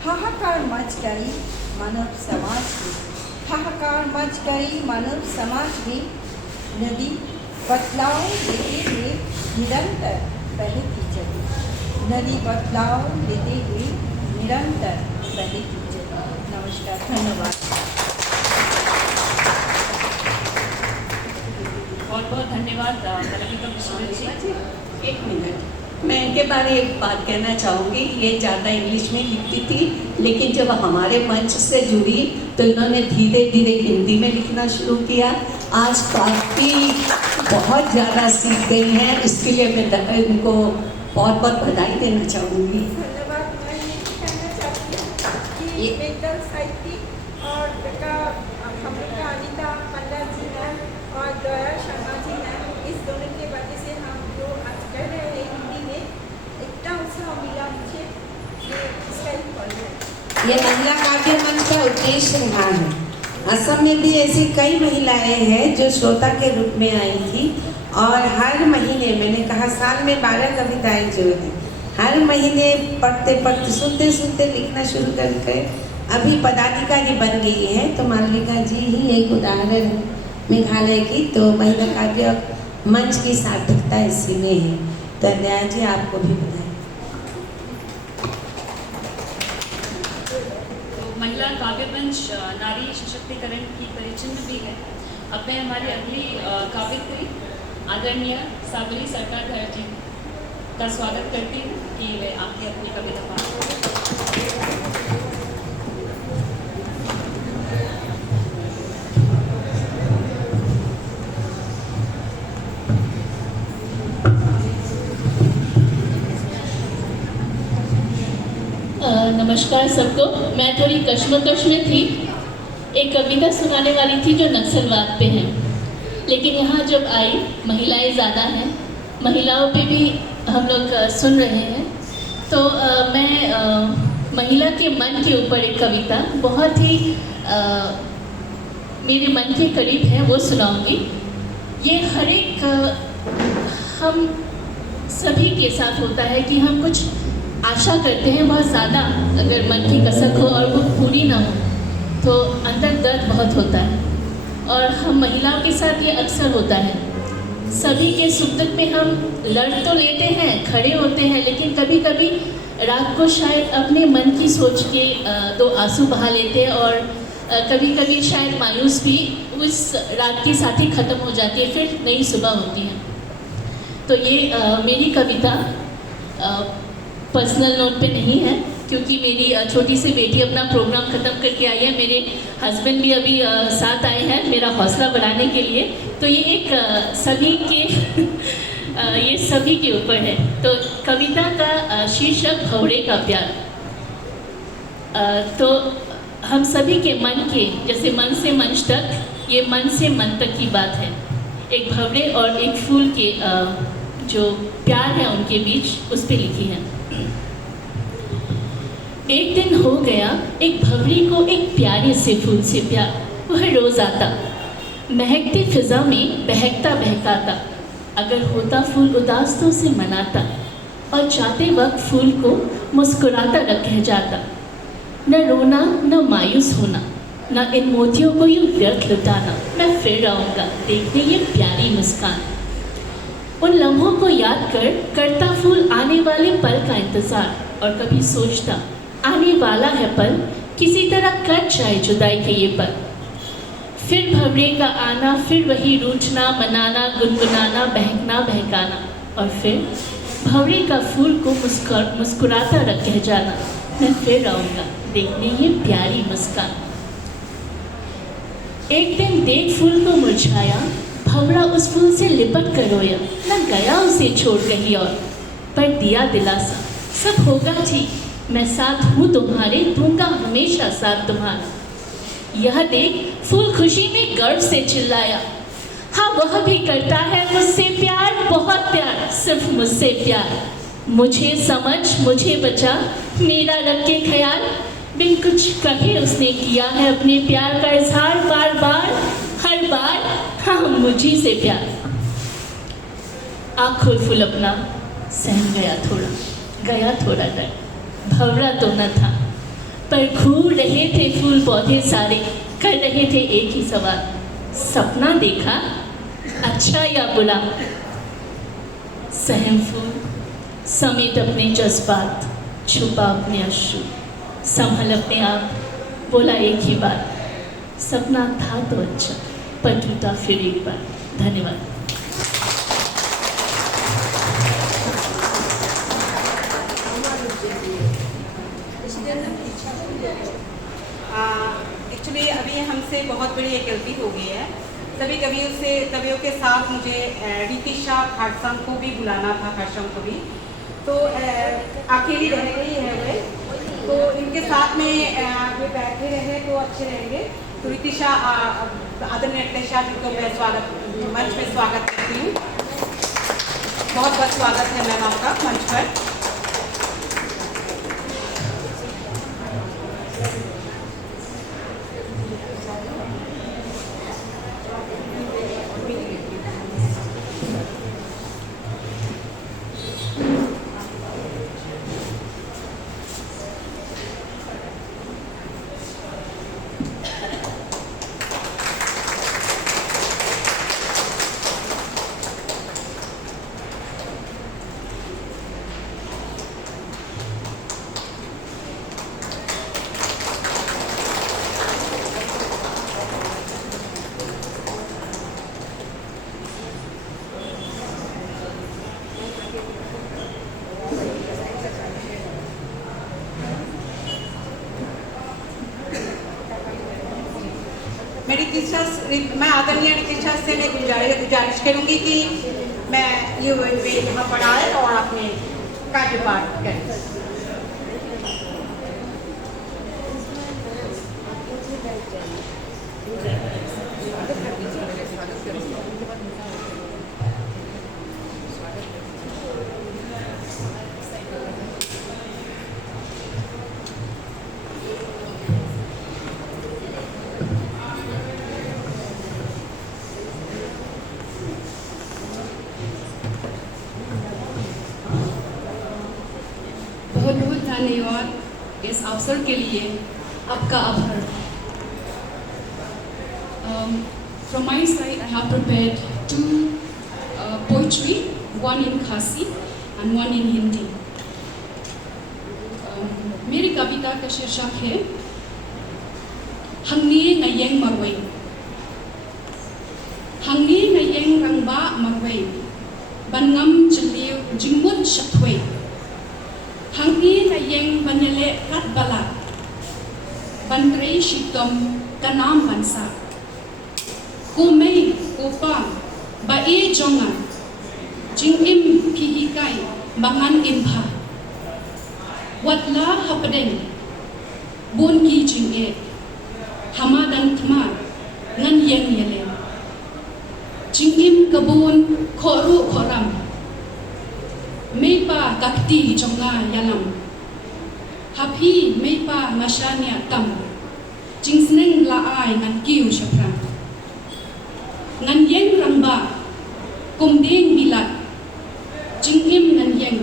हाहाकार मच गई मानव समाज में, हाहाकार मच गई मानव समाज में। नदी बदलाव लेते हुए निरंतर बहती चली। नदी बदलाव लेते हुए निरंतर बहती चली। नमस्कार, धन्यवाद। बहुत बहुत धन्यवाद मलविका मिश्रा जी। एक मिनट, मैं इनके बारे में एक बात कहना चाहूँगी। ये ज़्यादा इंग्लिश में लिखती थी, लेकिन जब हमारे मंच से जुड़ी तो इन्होंने धीरे धीरे हिंदी में लिखना शुरू किया। आज काफ़ी बहुत ज़्यादा सीख गई हैं, इसके लिए मैं इनको बहुत बहुत बधाई देना चाहूँगी। धन्यवाद। मैं ये कहना चाहती हूँ कि वेदल साहित्यिक और हम लोग का अनिता पल्ला जी मैम और दया शर्मा जी मैम, इस दोनों के वजह से हम जो आज कह रहे हैं हिंदी में, इतना उत्साह मिला मुझे कि इसका ही फल है। ये महिला काव्य मंच का उद्देश्य रहा है। असम में भी ऐसी कई महिलाएं हैं जो श्रोता के रूप में आई थी और हर महीने, मैंने कहा साल में 12 कविताएं जो है, हर महीने पढ़ते पढ़ते सुनते सुनते लिखना शुरू करके अभी पदाधिकारी बन गई है। तो मालविका जी ही एक उदाहरण है मेघालय की। तो महिला काव्य मंच की सार्थकता इसी में है। तो दया जी आपको भी बधाई। तो महिला काव्य मंच नारी सशक्तिकरण की परिचिन्न भी है। अब मैं हमारी अगली काव्यत्री आदरणीय सागली सरकारधर जी का स्वागत करती हूँ कि वे आके अपनी कविता पाठ करें। नमस्कार सबको। मैं थोड़ी कश्मकश में थी। एक कविता सुनाने वाली थी जो नक्सलवाद पे है, लेकिन यहाँ जब आई महिलाएं ज़्यादा हैं, महिलाओं पे भी हम लोग सुन रहे हैं, तो मैं महिला के मन के ऊपर एक कविता बहुत ही मेरे मन के करीब है वो सुनाऊंगी। ये हर एक हम सभी के साथ होता है कि हम कुछ आशा करते हैं बहुत ज़्यादा, अगर मन की कसक हो और वो पूरी ना हो तो अंदर दर्द बहुत होता है। और हम महिलाओं के साथ ये अक्सर होता है। सभी के सुख दुख में हम लड़ तो लेते हैं, खड़े होते हैं, लेकिन कभी कभी रात को शायद अपने मन की सोच के 2 आंसू बहा लेते हैं और कभी कभी शायद मायूस भी उस रात के साथ ही ख़त्म हो जाती है, फिर नई सुबह होती है। तो ये मेरी कविता पर्सनल नोट पे नहीं है, क्योंकि मेरी छोटी सी बेटी अपना प्रोग्राम ख़त्म करके आई है। मेरे हस्बैंड भी अभी साथ आए हैं मेरा हौसला बढ़ाने के लिए। तो ये एक सभी के ये सभी के ऊपर है। तो कविता का शीर्षक भंवरे का प्यार। तो हम सभी के मन के, जैसे मन से मंच तक, ये मन से मन तक की बात है। एक भंवरे और एक फूल के जो प्यार है उनके बीच, उस पे लिखी है। एक दिन हो गया एक भंवरे को एक प्यारे से फूल से प्यार। वह रोज आता, महकती फिजा में बहकता बहकाता। अगर होता फूल उदास तो उसे मनाता, और जाते वक्त फूल को मुस्कुराता रह जाता। न रोना न मायूस होना, न इन मोतियों को यूँ व्यर्थ लुटाना। मैं फिर आऊँगा देखने ये प्यारी मुस्कान। उन लम्हों को याद कर करता फूल आने वाले पल का इंतज़ार, और कभी सोचता आने वाला है पल, किसी तरह कट जाए जुदाई के ये पल। फिर भंवरे का आना, फिर वही रूठना मनाना, गुनगुनाना बहकना बहकाना, और फिर भंवरे का फूल को मुस्कुराता रह जाना। मैं फिर आऊँगा देखने ये प्यारी मुस्कान। एक दिन देख फूल को मुरझाया, भंवरा उस फूल से लिपट कर रोया। न गया उसे छोड़ कहीं और, पर दिया दिलासा, सब होगा ठीक, मैं साथ हूँ तुम्हारे, दूंगा हमेशा साथ तुम्हारा। यह देख फूल खुशी में गर्व से चिल्लाया, हाँ वह भी करता है मुझसे प्यार, बहुत प्यार, सिर्फ मुझसे प्यार। मुझे समझ मुझे बचा, मेरा रखे ख्याल। बिन कुछ कहे उसने किया है अपने प्यार का इजहार, बार बार हर बार, हाँ मुझी से प्यार। आँख खोल फूल अपना, सहम गया थोड़ा डर। भंवरा तो न था, पर घूर रहे थे फूल पौधे सारे, कर रहे थे एक ही सवाल, सपना देखा अच्छा या बुरा। सहम फूल समेट अपने जज्बात, छुपा अपने अश्रु, संभल अपने आप, बोला एक ही बात, सपना था तो अच्छा, पर टूटा फिर एक बार। धन्यवाद। एक्चुअली अभी हमसे बहुत बड़ी एक गलती हो गई है। सभी कवियों के साथ मुझे रितिशा खारसंग को भी बुलाना था, खारसंग को भी, तो अकेली रह गई है वे, तो इनके साथ में वे बैठे रहे तो अच्छे रहेंगे। तो रितिशा, आदरणीय रितिशा जी को मैं मंच में स्वागत करती हूँ। बहुत बहुत स्वागत है मैम आपका मंच पर। मैं आदरणीय रितिशा से मैं गुजारिश करूंगी कि मैं ये यहाँ पढ़ाए और अपने कार्यपाठ करें। बहुत बहुत धन्यवाद इस अवसर के लिए, आपका आभार। From my side, I have prepared two poetry, one in Khasi and one in Hindi. मेरी कविता का शीर्षक है हंगनी नयेंग मरवई। हंगनी नयेंग रंगबा marvai, बनगम जिलियो जिंगमुन शक्वे, yang banele kat bala bantre shitom kanam bansa kumei kopang ba e jonga jingim pihikai bangan impha watla hapadeng bon ki jinge hamadan thma ngan yen yele jingim kabun khoru khoram meipa kakti jonga yalam happy meipa mashania tam jingsneng la ai ngan kiu shapra ngan yen ramba kumding bilat jingim ngan yen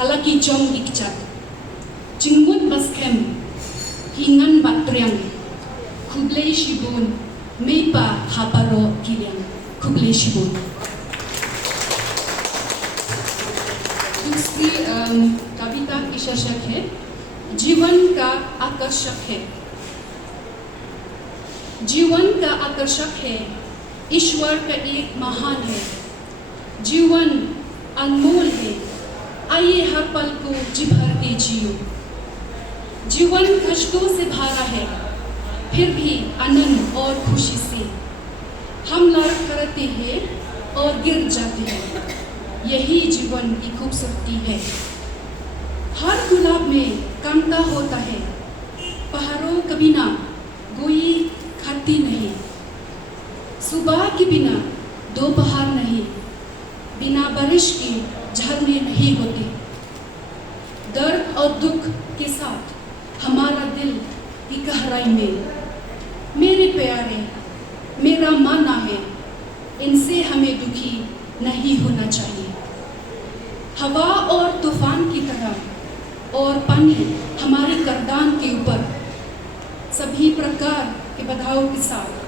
halaki jong ikchat jingmut baskem hingan batriang kublei shibun meipa haparo kiliang kublei shibun. दूसरी कविता की शीर्षक है जीवन का आकर्षक है। जीवन का आकर्षक है, ईश्वर का एक महान है। जीवन अनमोल है, आइए हर पल को जी भर के जियो। जीवन कष्टों से भरा है, फिर भी आनंद और खुशी से हम लड़ करते हैं और गिर जाते हैं। यही जीवन की खूबसूरती है। हर गुलाब में कांटा होता है, पहाड़ों के बिना कोई खाती नहीं। सुबह के बिना दोपहर नहीं, बिना बारिश के झरने नहीं होते। दर्द और दुख के साथ हमारा दिल की गहराई में मेरे प्यारे मेरा मानना है, इनसे हमें दुखी नहीं होना चाहिए। हवा और तूफान की तरह और पानी हमारे गर्दान के ऊपर सभी प्रकार के बदलाव के साथ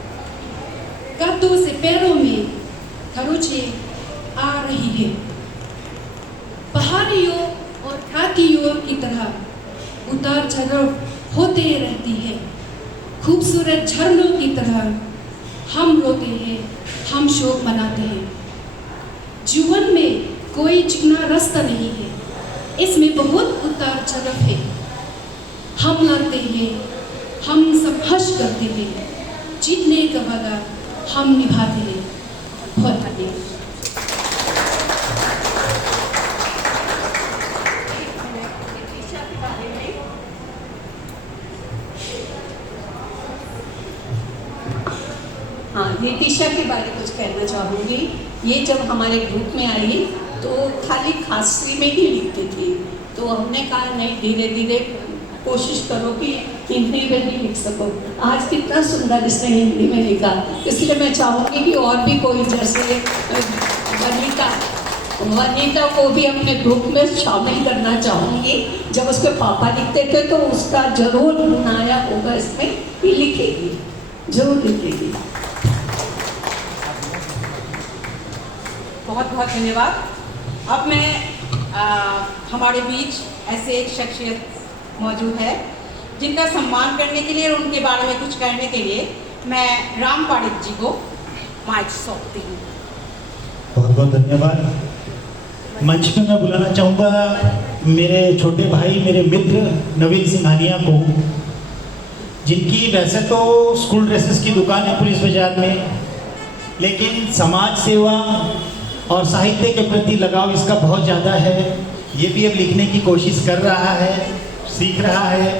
कदों से पैरों में खरोंचे आ रही है। पहाड़ियों और घाटियों की तरह उतार चढ़ाव होते रहती है। खूबसूरत झरनों की तरह हम रोते हैं, हम शोक मनाते हैं। जीवन में कोई चिकना रास्ता नहीं है, इसमें बहुत उतार चढ़ाव है। हम लड़ते हैं, हम संघर्ष करते हैं, जीतने का वादा हम निभाते हैं। बहुत धन्यवाद। हाँ, नितिशा के बारे में कुछ कहना चाहूँगी। ये जब हमारे ग्रुप में आई तो खाली खासरी में ही लिखती थी, तो हमने कहा नहीं, धीरे धीरे कोशिश करो कि हिंदी में भी लिख सको। आज कितना सुंदर इसने हिंदी में लिखा, इसलिए मैं चाहूँगी कि और भी कोई, जैसे वनीता को भी अपने ग्रुप में शामिल करना चाहूँगी। जब उसके पापा लिखते थे तो उसका जरूर बनाया होगा, इसमें ही लिखेगी, जरूर लिखेगी। बहुत बहुत धन्यवाद। अब मैं हमारे बीच ऐसे एक शख्सियत मौजूद है जिनका सम्मान करने के लिए और उनके बारे में कुछ कहने के लिए मैं राम पाड़ित जी को माइक सौंपती हूँ। बहुत बहुत धन्यवाद। मंच पे मैं बुलाना चाहूँगा मेरे छोटे भाई, मेरे मित्र नवीन सिंघानिया को, जिनकी वैसे तो स्कूल ड्रेसेस की दुकान है पुलिस बाजार में, लेकिन समाज सेवा और साहित्य के प्रति लगाव इसका बहुत ज़्यादा है। ये भी अब लिखने की कोशिश कर रहा है, सीख रहा है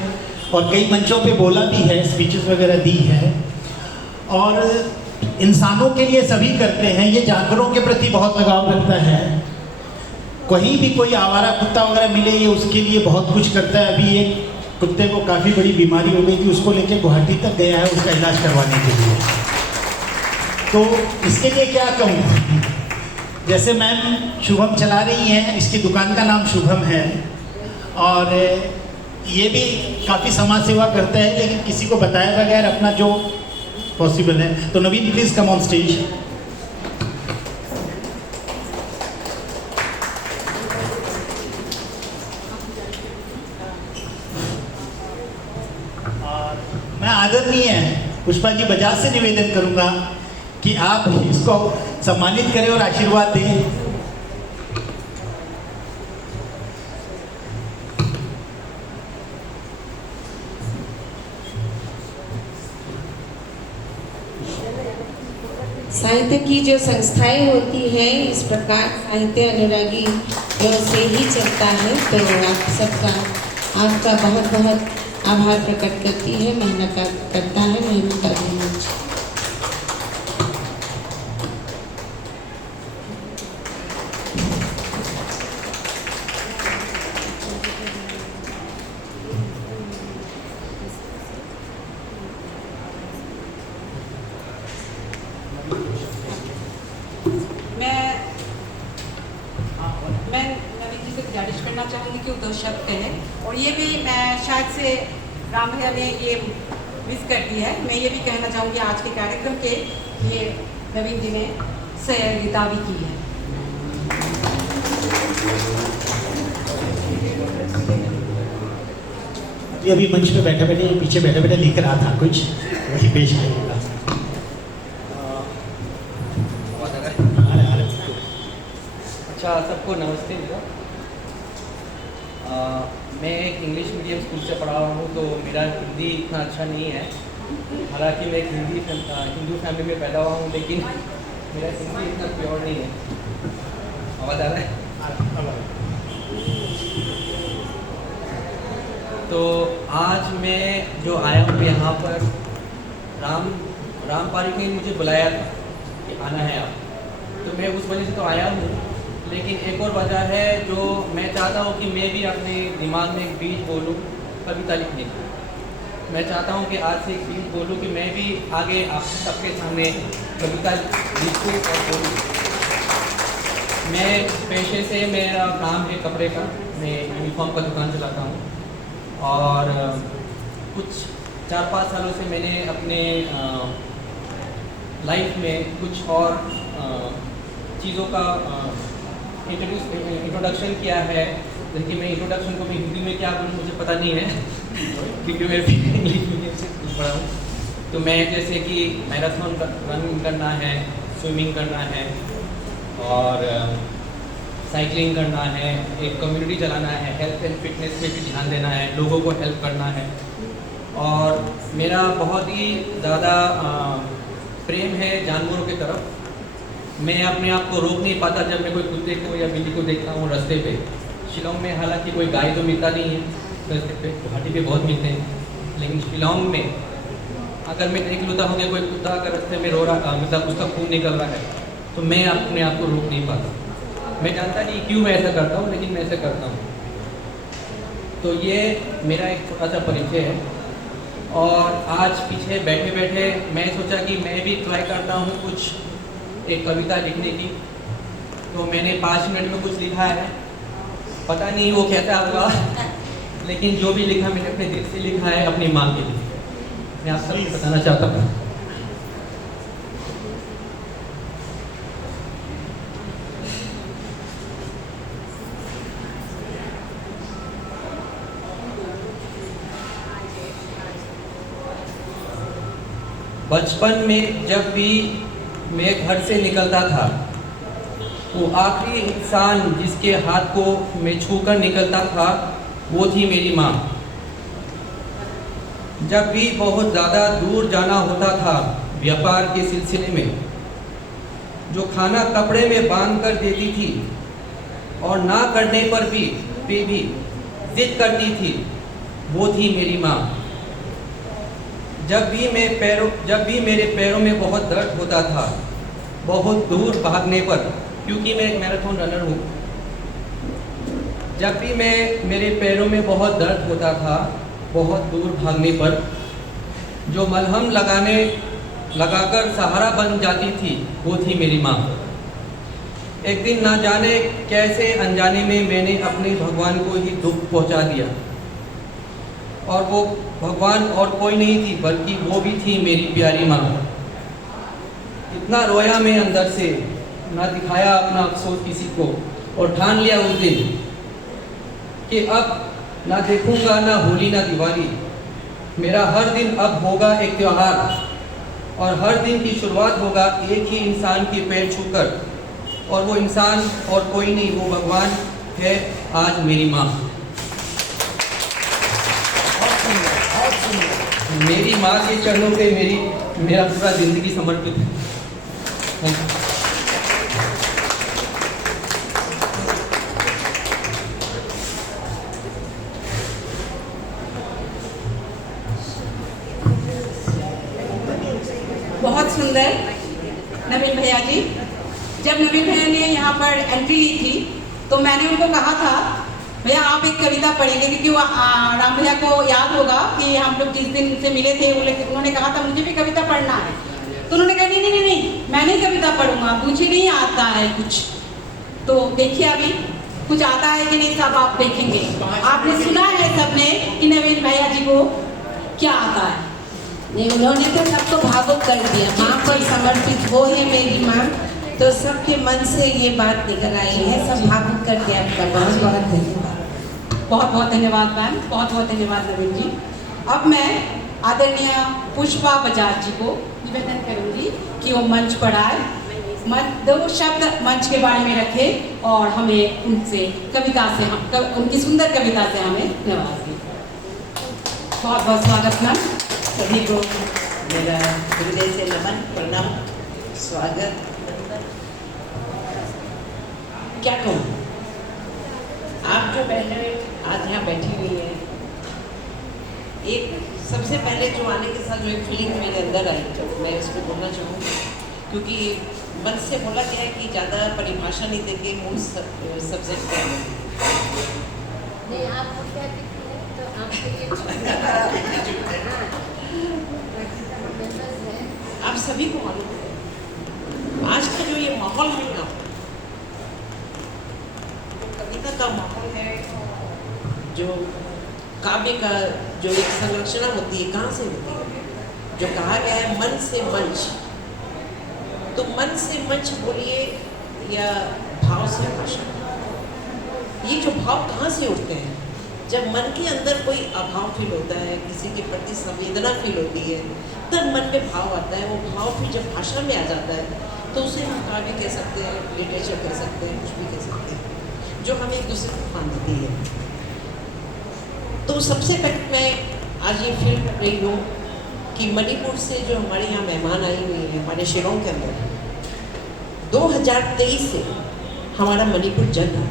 और कई मंचों पे बोला भी है, स्पीचेस वगैरह दी है। और इंसानों के लिए सभी करते हैं, ये जानवरों के प्रति बहुत लगाव रखता है। कहीं भी कोई आवारा कुत्ता वगैरह मिले ये उसके लिए बहुत कुछ करता है। अभी एक कुत्ते को काफ़ी बड़ी बीमारी हो गई थी, उसको लेके गुवाहाटी तक गया है उसका इलाज करवाने के लिए। तो इसके लिए क्या कहूँ, जैसे मैम शुभम चला रही हैं, इसकी दुकान का नाम शुभम है और ये भी काफ़ी समाज सेवा करता है, लेकिन किसी को बताए बगैर अपना जो पॉसिबल है। तो नवीन प्लीज़ कम ऑन स्टेज। और मैं आदरणीय पुष्पा जी बजाज से निवेदन करूंगा कि आप इसको सम्मानित करें और आशीर्वाद दें। साहित्य की जो संस्थाएं होती हैं इस प्रकार साहित्य अनुरागी से ही चलता है। तो आप सबका आपका बहुत बहुत आभार प्रकट करती है, मेहनत करता है, मेहनत का धन्यवाद। मैं नवीन जी से गुजारिश करना चाहूँगी कि वो 2 शब्द कहें। और ये भी मैं शायद से राम भैया ने ये मिस कर दी है, मैं ये भी कहना चाहूँगी आज के कार्यक्रम के ये नवीन जी ने सहभागिता भी की है। अभी मंच पे बैठे बैठे पीछे बैठे बैठे लिख रहा था कुछ, वही पेश करेगा। अच्छा, सबको नमस्ते। मैं एक इंग्लिश मीडियम स्कूल से पढ़ा हुआ हूँ, तो मेरा हिंदी इतना अच्छा नहीं है। हालांकि मैं एक हिंदू फैमिली में पैदा हुआ हूँ, लेकिन मेरा हिंदी इतना प्योर नहीं है। आवाज़ आ रहा है? तो आज मैं जो आया हूँ यहाँ पर, राम पारिक ने मुझे बुलाया था कि आना है आप, तो मैं उस वजह से तो आया हूँ। लेकिन एक और वजह है जो मैं चाहता हूँ कि मैं भी अपने दिमाग में एक बीज बोलूँ कविता लिखने की। मैं चाहता हूँ कि आज से एक बीज बोलूँ कि मैं भी आगे आप सबके सामने कविता लिखूँ और बोलूँ। मैं पेशे से मेरा काम है कपड़े का, मैं यूनिफॉर्म का दुकान चलाता हूँ और कुछ 4-5 सालों से मैंने अपने लाइफ में कुछ और चीज़ों का इंट्रोडक्शन किया है। लेकिन मैं इंट्रोडक्शन को भी हिंदी में क्या बोलूँ मुझे पता नहीं है क्योंकि मैं भी इंग्लिश मीडियम से पढ़ा हूँ। तो मैं जैसे कि मैराथन रनिंग करना है, स्विमिंग करना है और साइकिलिंग करना है, एक कम्युनिटी चलाना है, हेल्थ एंड फिटनेस पे भी ध्यान देना है, लोगों को हेल्प करना है। और मेरा बहुत ही ज़्यादा प्रेम है जानवरों की तरफ। मैं अपने आप को रोक नहीं पाता जब मैं कोई कुत्ते को या बिल्ली को देखता हूँ रास्ते पे। शिलोंग में हालांकि कोई गाय तो मिलता नहीं है रास्ते पे, गुवाहाटी पे बहुत मिलते हैं, लेकिन शिलोंग में अगर मैं देख लेता हूँ कि कोई कुत्ता अगर रास्ते में रो रहा, मतलब उसका खून निकल रहा है, तो मैं अपने आप को रोक नहीं पाता। मैं जानता नहीं क्यों मैं ऐसा करता हूँ, लेकिन मैं ऐसा करता हूँ। तो ये मेरा एक छोटा सा परिचय है। और आज पीछे बैठे बैठे मैं सोचा कि मैं भी ट्राई करता हूँ कुछ एक कविता लिखने की। तो मैंने 5 मिनट में कुछ लिखा है, पता नहीं वो कैसा होगा, लेकिन जो भी लिखा मैंने अपने दिल से लिखा है, अपनी माँ के लिए। मैं आप सभी बताना चाहता हूँ। बचपन में जब भी मैं घर से निकलता था, वो आखिरी इंसान जिसके हाथ को मैं छूकर निकलता था वो थी मेरी माँ। जब भी बहुत ज़्यादा दूर जाना होता था व्यापार के सिलसिले में, जो खाना कपड़े में बांध कर देती थी और ना करने पर भी जिद करती थी, वो थी मेरी माँ। जब भी मेरे पैरों में बहुत दर्द होता था, बहुत दूर भागने पर, क्योंकि मैं एक मैराथन रनर हूँ, जब भी मेरे पैरों में बहुत दर्द होता था, बहुत दूर भागने पर, जो मलहम लगाकर सहारा बन जाती थी, वो थी मेरी माँ। एक दिन ना जाने कैसे अनजाने में मैंने अपने भगवान को ही दुख पहुँचा दिया, और वो भगवान और कोई नहीं थी बल्कि वो भी थी मेरी प्यारी माँ। इतना रोया मैं अंदर से, ना दिखाया अपना अफसोस किसी को, और ठान लिया उस दिन कि अब ना देखूंगा ना होली ना दिवाली, मेरा हर दिन अब होगा एक त्योहार, और हर दिन की शुरुआत होगा एक ही इंसान के पैर छूकर, और वो इंसान और कोई नहीं, वो भगवान है आज मेरी माँ। मेरी माँ के चरणों पे मेरा पूरा जिंदगी समर्पित है। Thank you. बहुत सुंदर नवीन भैया जी। जब नवीन भैया ने यहाँ पर एंट्री ली थी तो मैंने उनको कहा था भैया आप एक कविता पढ़ेंगे, क्योंकि वो राम भैया को याद होगा कि हम लोग जिस दिन से मिले थे उन्होंने कहा था मुझे भी कविता पढ़ना है। तो उन्होंने कहा नहीं मैं नहीं कविता पढ़ूंगा, मुझे नहीं आता है कुछ। तो देखिए अभी कुछ आता है कि नहीं सब आप देखेंगे। आपने सुना है सबने कि नवीन भैया जी को क्या आता है। नहीं, उन्होंने तो सबको भावुक कर दिया। माँ पर समर्पित वो है मेरी माँ, तो सबके मन से ये बात निकल आई है, सब भावुक कर दिया। आपका बहुत बहुत धन्यवाद। बहुत बहुत धन्यवाद मैम, बहुत बहुत धन्यवाद नवीन जी। अब मैं आदरणीय पुष्पा बजाज जी को निवेदन करूंगी कि वो मंच पर आए, दो शब्द मंच के बारे में रखे और हमें उनसे कविता से उनकी सुंदर कविता से हमें नवाजें। बहुत बहुत स्वागत मैम। सभी को मेरा हृदय से नमन, प्रणाम, स्वागत। क्या कहूँ, आप जो बहनें आज यहाँ बैठी हुई हैं, एक सबसे पहले जो आने के साथ जो एक फीलिंग मेरे अंदर आई, तो मैं इसको बोलना चाहूँगी, क्योंकि मन से बोला गया है कि ज़्यादा परिभाषा नहीं देंगे, मूल सब्जेक्ट क्या है। नहीं, आप क्या दिखती है तो आपके आप सभी को मालूम है आज का जो ये माहौल है ना, कविता का माहौल है, जो काव्य का जो एक संरचना होती है, कहाँ से होती है, जो कहा गया है मन से मंच। तो मन से मंच बोलिए या भाव से भाषा, ये जो भाव कहाँ से उठते हैं? जब मन के अंदर कोई अभाव फील होता है, किसी के प्रति संवेदना फील होती है, तब मन में भाव आता है। वो भाव फिर जब भाषा में आ जाता है तो उसे हम काव्य कह सकते हैं, लिटरेचर कह सकते हैं, कुछ भी कह सकते हैं, जो हमें एक दूसरे को बांधती है। तो सबसे पहले मैं आज ये फील कर रही हूँ कि मणिपुर से जो हमारे यहाँ मेहमान आई हुई है, हमारे शिलोंग के अंदर 2023 से हमारा मणिपुर जन्म है।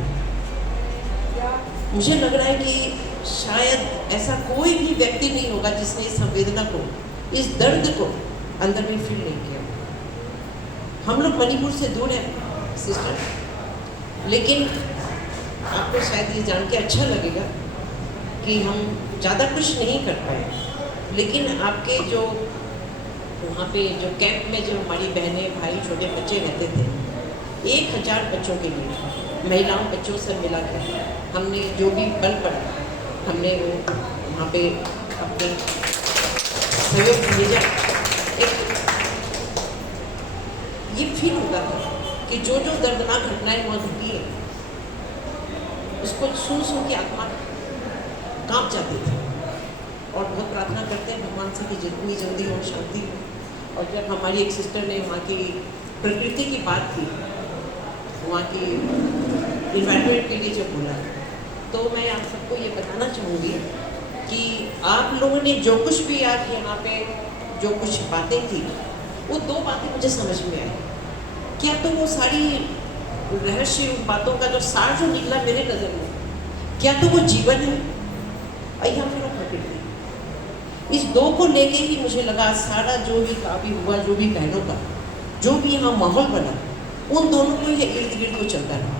मुझे लग रहा है कि शायद ऐसा कोई भी व्यक्ति नहीं होगा जिसने इस संवेदना को, इस दर्द को अंदर में फील नहीं किया। हम लोग मणिपुर से दूर हैं सिस्टर, लेकिन आपको शायद ये जान के अच्छा लगेगा कि हम ज़्यादा कुछ नहीं कर पाए, लेकिन आपके जो वहाँ पे जो कैंप में जो हमारी बहनें भाई छोटे बच्चे रहते थे, 1000 बच्चों के लिए, महिलाओं बच्चों से मिला कर हमने जो भी बल पड़ा, हमने वो वहाँ पे अपने सहयोग भेजा। एक ये फील होता था कि जो जो दर्दनाक घटनाएं वहाँ घटी है, उसको सुन के आत्मा कांप जाती थी। और बहुत प्रार्थना करते हैं भगवान से कि जितनी जल्दी हो शांति हो। और जब हमारी एक सिस्टर ने वहाँ की प्रकृति की बात की, वहाँ की इन्वायरमेंट के लिए जब बोला, तो मैं आप सबको ये बताना चाहूँगी कि आप लोगों ने जो कुछ भी आज यहाँ पे जो कुछ बातें थी, वो 2 बातें मुझे समझ में आई। क्या तो वो सारी रहस्य बातों का जो सार जो निकला मेरे नज़र में, क्या तो वो जीवन है या फिर वो प्रकृति। इस 2 को लेके ही मुझे लगा सारा जो भी काव्य हुआ, जो भी बहनों का जो भी यहाँ माहौल बना, उन दोनों को ही इर्द गिर्द को चलता रहा।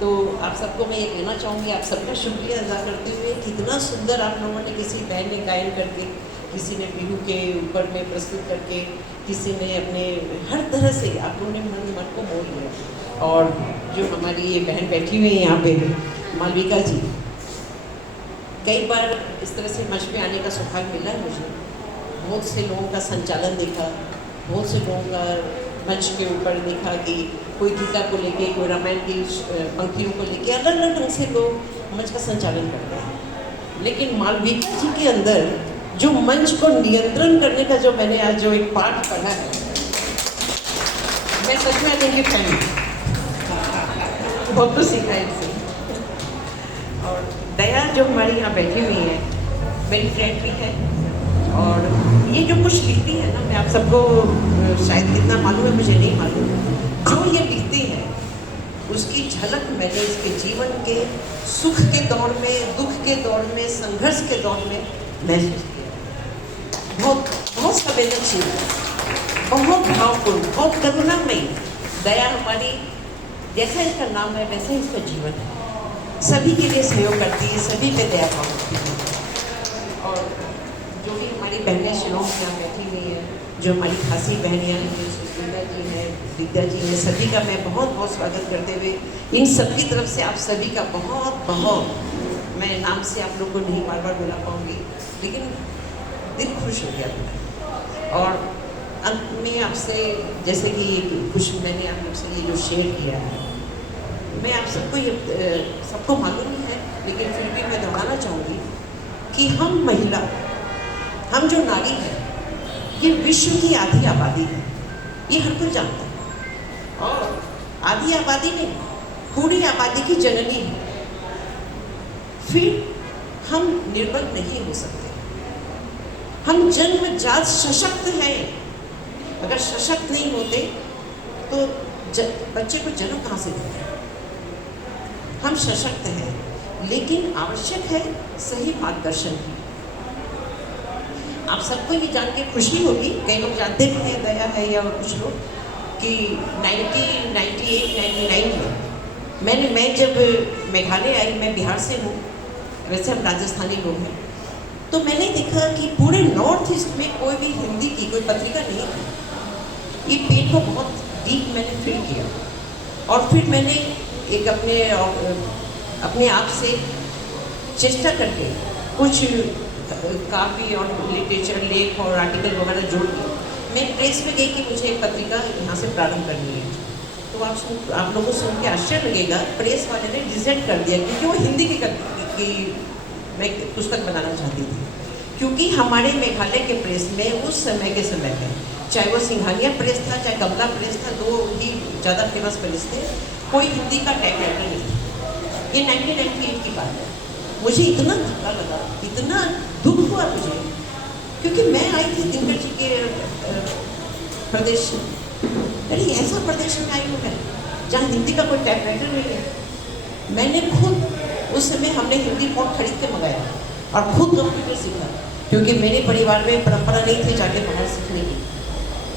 तो आप सबको मैं ये कहना चाहूँगी, आप सबका शुक्रिया अदा करते हुए, कितना सुंदर आप लोगों ने, किसी बहन ने गायन करके, किसी ने बिहू के ऊपर में प्रस्तुत करके, किसी ने अपने हर तरह से आप लोगों ने मन को मोह लिया। और जो हमारी ये बहन बैठी हुई है यहाँ पे, मालविका जी, कई बार इस तरह से मंच पे आने का सौभाग्य मिला है मुझे। बहुत से लोगों का संचालन देखा, बहुत से लोगों का मंच के ऊपर देखा कि कोई गीता को लेके, कोई रामायण की पंक्तियों को लेके अलग अलग ढंग से लोग मंच का संचालन करते हैं। लेकिन मालविका जी के अंदर जो मंच को नियंत्रण करने का जो मैंने आज जो एक पाठ पढ़ा है, मैं सच में इनकी फैन हूँ, बहुत कुछ सीखा है इनसे। और दया जो हमारी यहाँ बैठी हुई है, मेरी फ्रेंड भी है और ये जो कुछ लिखती है ना, मैं आप सबको शायद कितना मालूम है मुझे नहीं मालूम, जो ये लिखती है उसकी झलक मैंने इसके जीवन के सुख के दौर में, दुख के दौर में, संघर्ष के दौर में महसूस किया। बहुत बहुत संवेदनशील, बहुत भावपूर्ण, बहुत करुणामयी, दया हमारी, जैसा इसका नाम है वैसा ही इसका जीवन है। सभी के लिए सहयोग करती है, सभी पे दया भाव करती है। और जो भी हमारी बहनें शिलोंग में यहाँ बैठी हुई हैं, जो हमारी खासी बहनियाँ हैं, सुशीला जी हैं, विद्या जी हैं, सभी का मैं बहुत बहुत स्वागत करते हुए इन सबकी तरफ से आप सभी का बहुत बहुत, मैं नाम से आप लोग को नहीं बार बार बुला पाऊँगी, लेकिन दिल खुश हो गया मेरा। और अंत में आपसे, जैसे कि कुछ मैंने आप लोग से ये जो शेयर किया है, मैं आप सबको ये सबको मालूम ही है, लेकिन फिर भी मैं दोहराना चाहूँगी कि हम महिला, हम जो नारी हैं, ये विश्व की आधी आबादी है, ये हर कोई जानता है। और आधी आबादी नहीं, पूरी आबादी की जननी है। फिर हम निर्बल नहीं हो सकते। हम जन्मजात सशक्त हैं। अगर सशक्त नहीं होते तो बच्चे को जन्म कहाँ से देते? हम सशक्त हैं, लेकिन आवश्यक है सही मार्गदर्शन की। आप सबको ये जान के खुशी होगी, कई लोग जानते भी हैं, दया है या कुछ लोग, कि 1998-99 में मैं जब मेघालय आई, मैं बिहार से हूँ, वैसे हम राजस्थानी लोग हैं, तो मैंने देखा कि पूरे नॉर्थ ईस्ट में कोई भी हिंदी की कोई पत्रिका नहीं थी। ये पेन को बहुत डीप मैंने फील किया, और फिर मैंने एक अपने आप से चेष्टा करके कुछ काफ़ी और लिटरेचर, लेख और आर्टिकल वगैरह जोड़ दिए। मैं प्रेस में गई कि मुझे एक पत्रिका यहाँ से प्रारंभ करनी है। तो आप लोगों को सुन के आश्चर्य लगेगा, प्रेस वाले ने डिसाइड कर दिया, क्योंकि वो हिंदी की मैं पुस्तक बनाना चाहती थी। क्योंकि हमारे मेघालय के प्रेस में उस समय के समय में, चाहे वो सिंघानिया प्रेस था, चाहे कमला प्रेस था, दो ही ज़्यादा फेमस प्रेस थे, कोई हिंदी का टाइपराइटर नहीं था। ये 1998 की बात है। मुझे इतना धक्का लगा, इतना दुख हुआ मुझे, क्योंकि मैं आई थी दिनकर जी के प्रदेश में। अरे ऐसा प्रदेश में आई हूँ मैं जहाँ हिंदी का कोई टाइपराइटर नहीं है। मैंने खुद उस समय हमने हिंदी फ़ोन खरीद के मंगाया और खुद कंप्यूटर सीखा, क्योंकि मेरे परिवार में परंपरा नहीं थी जाके बाहर सीखने की।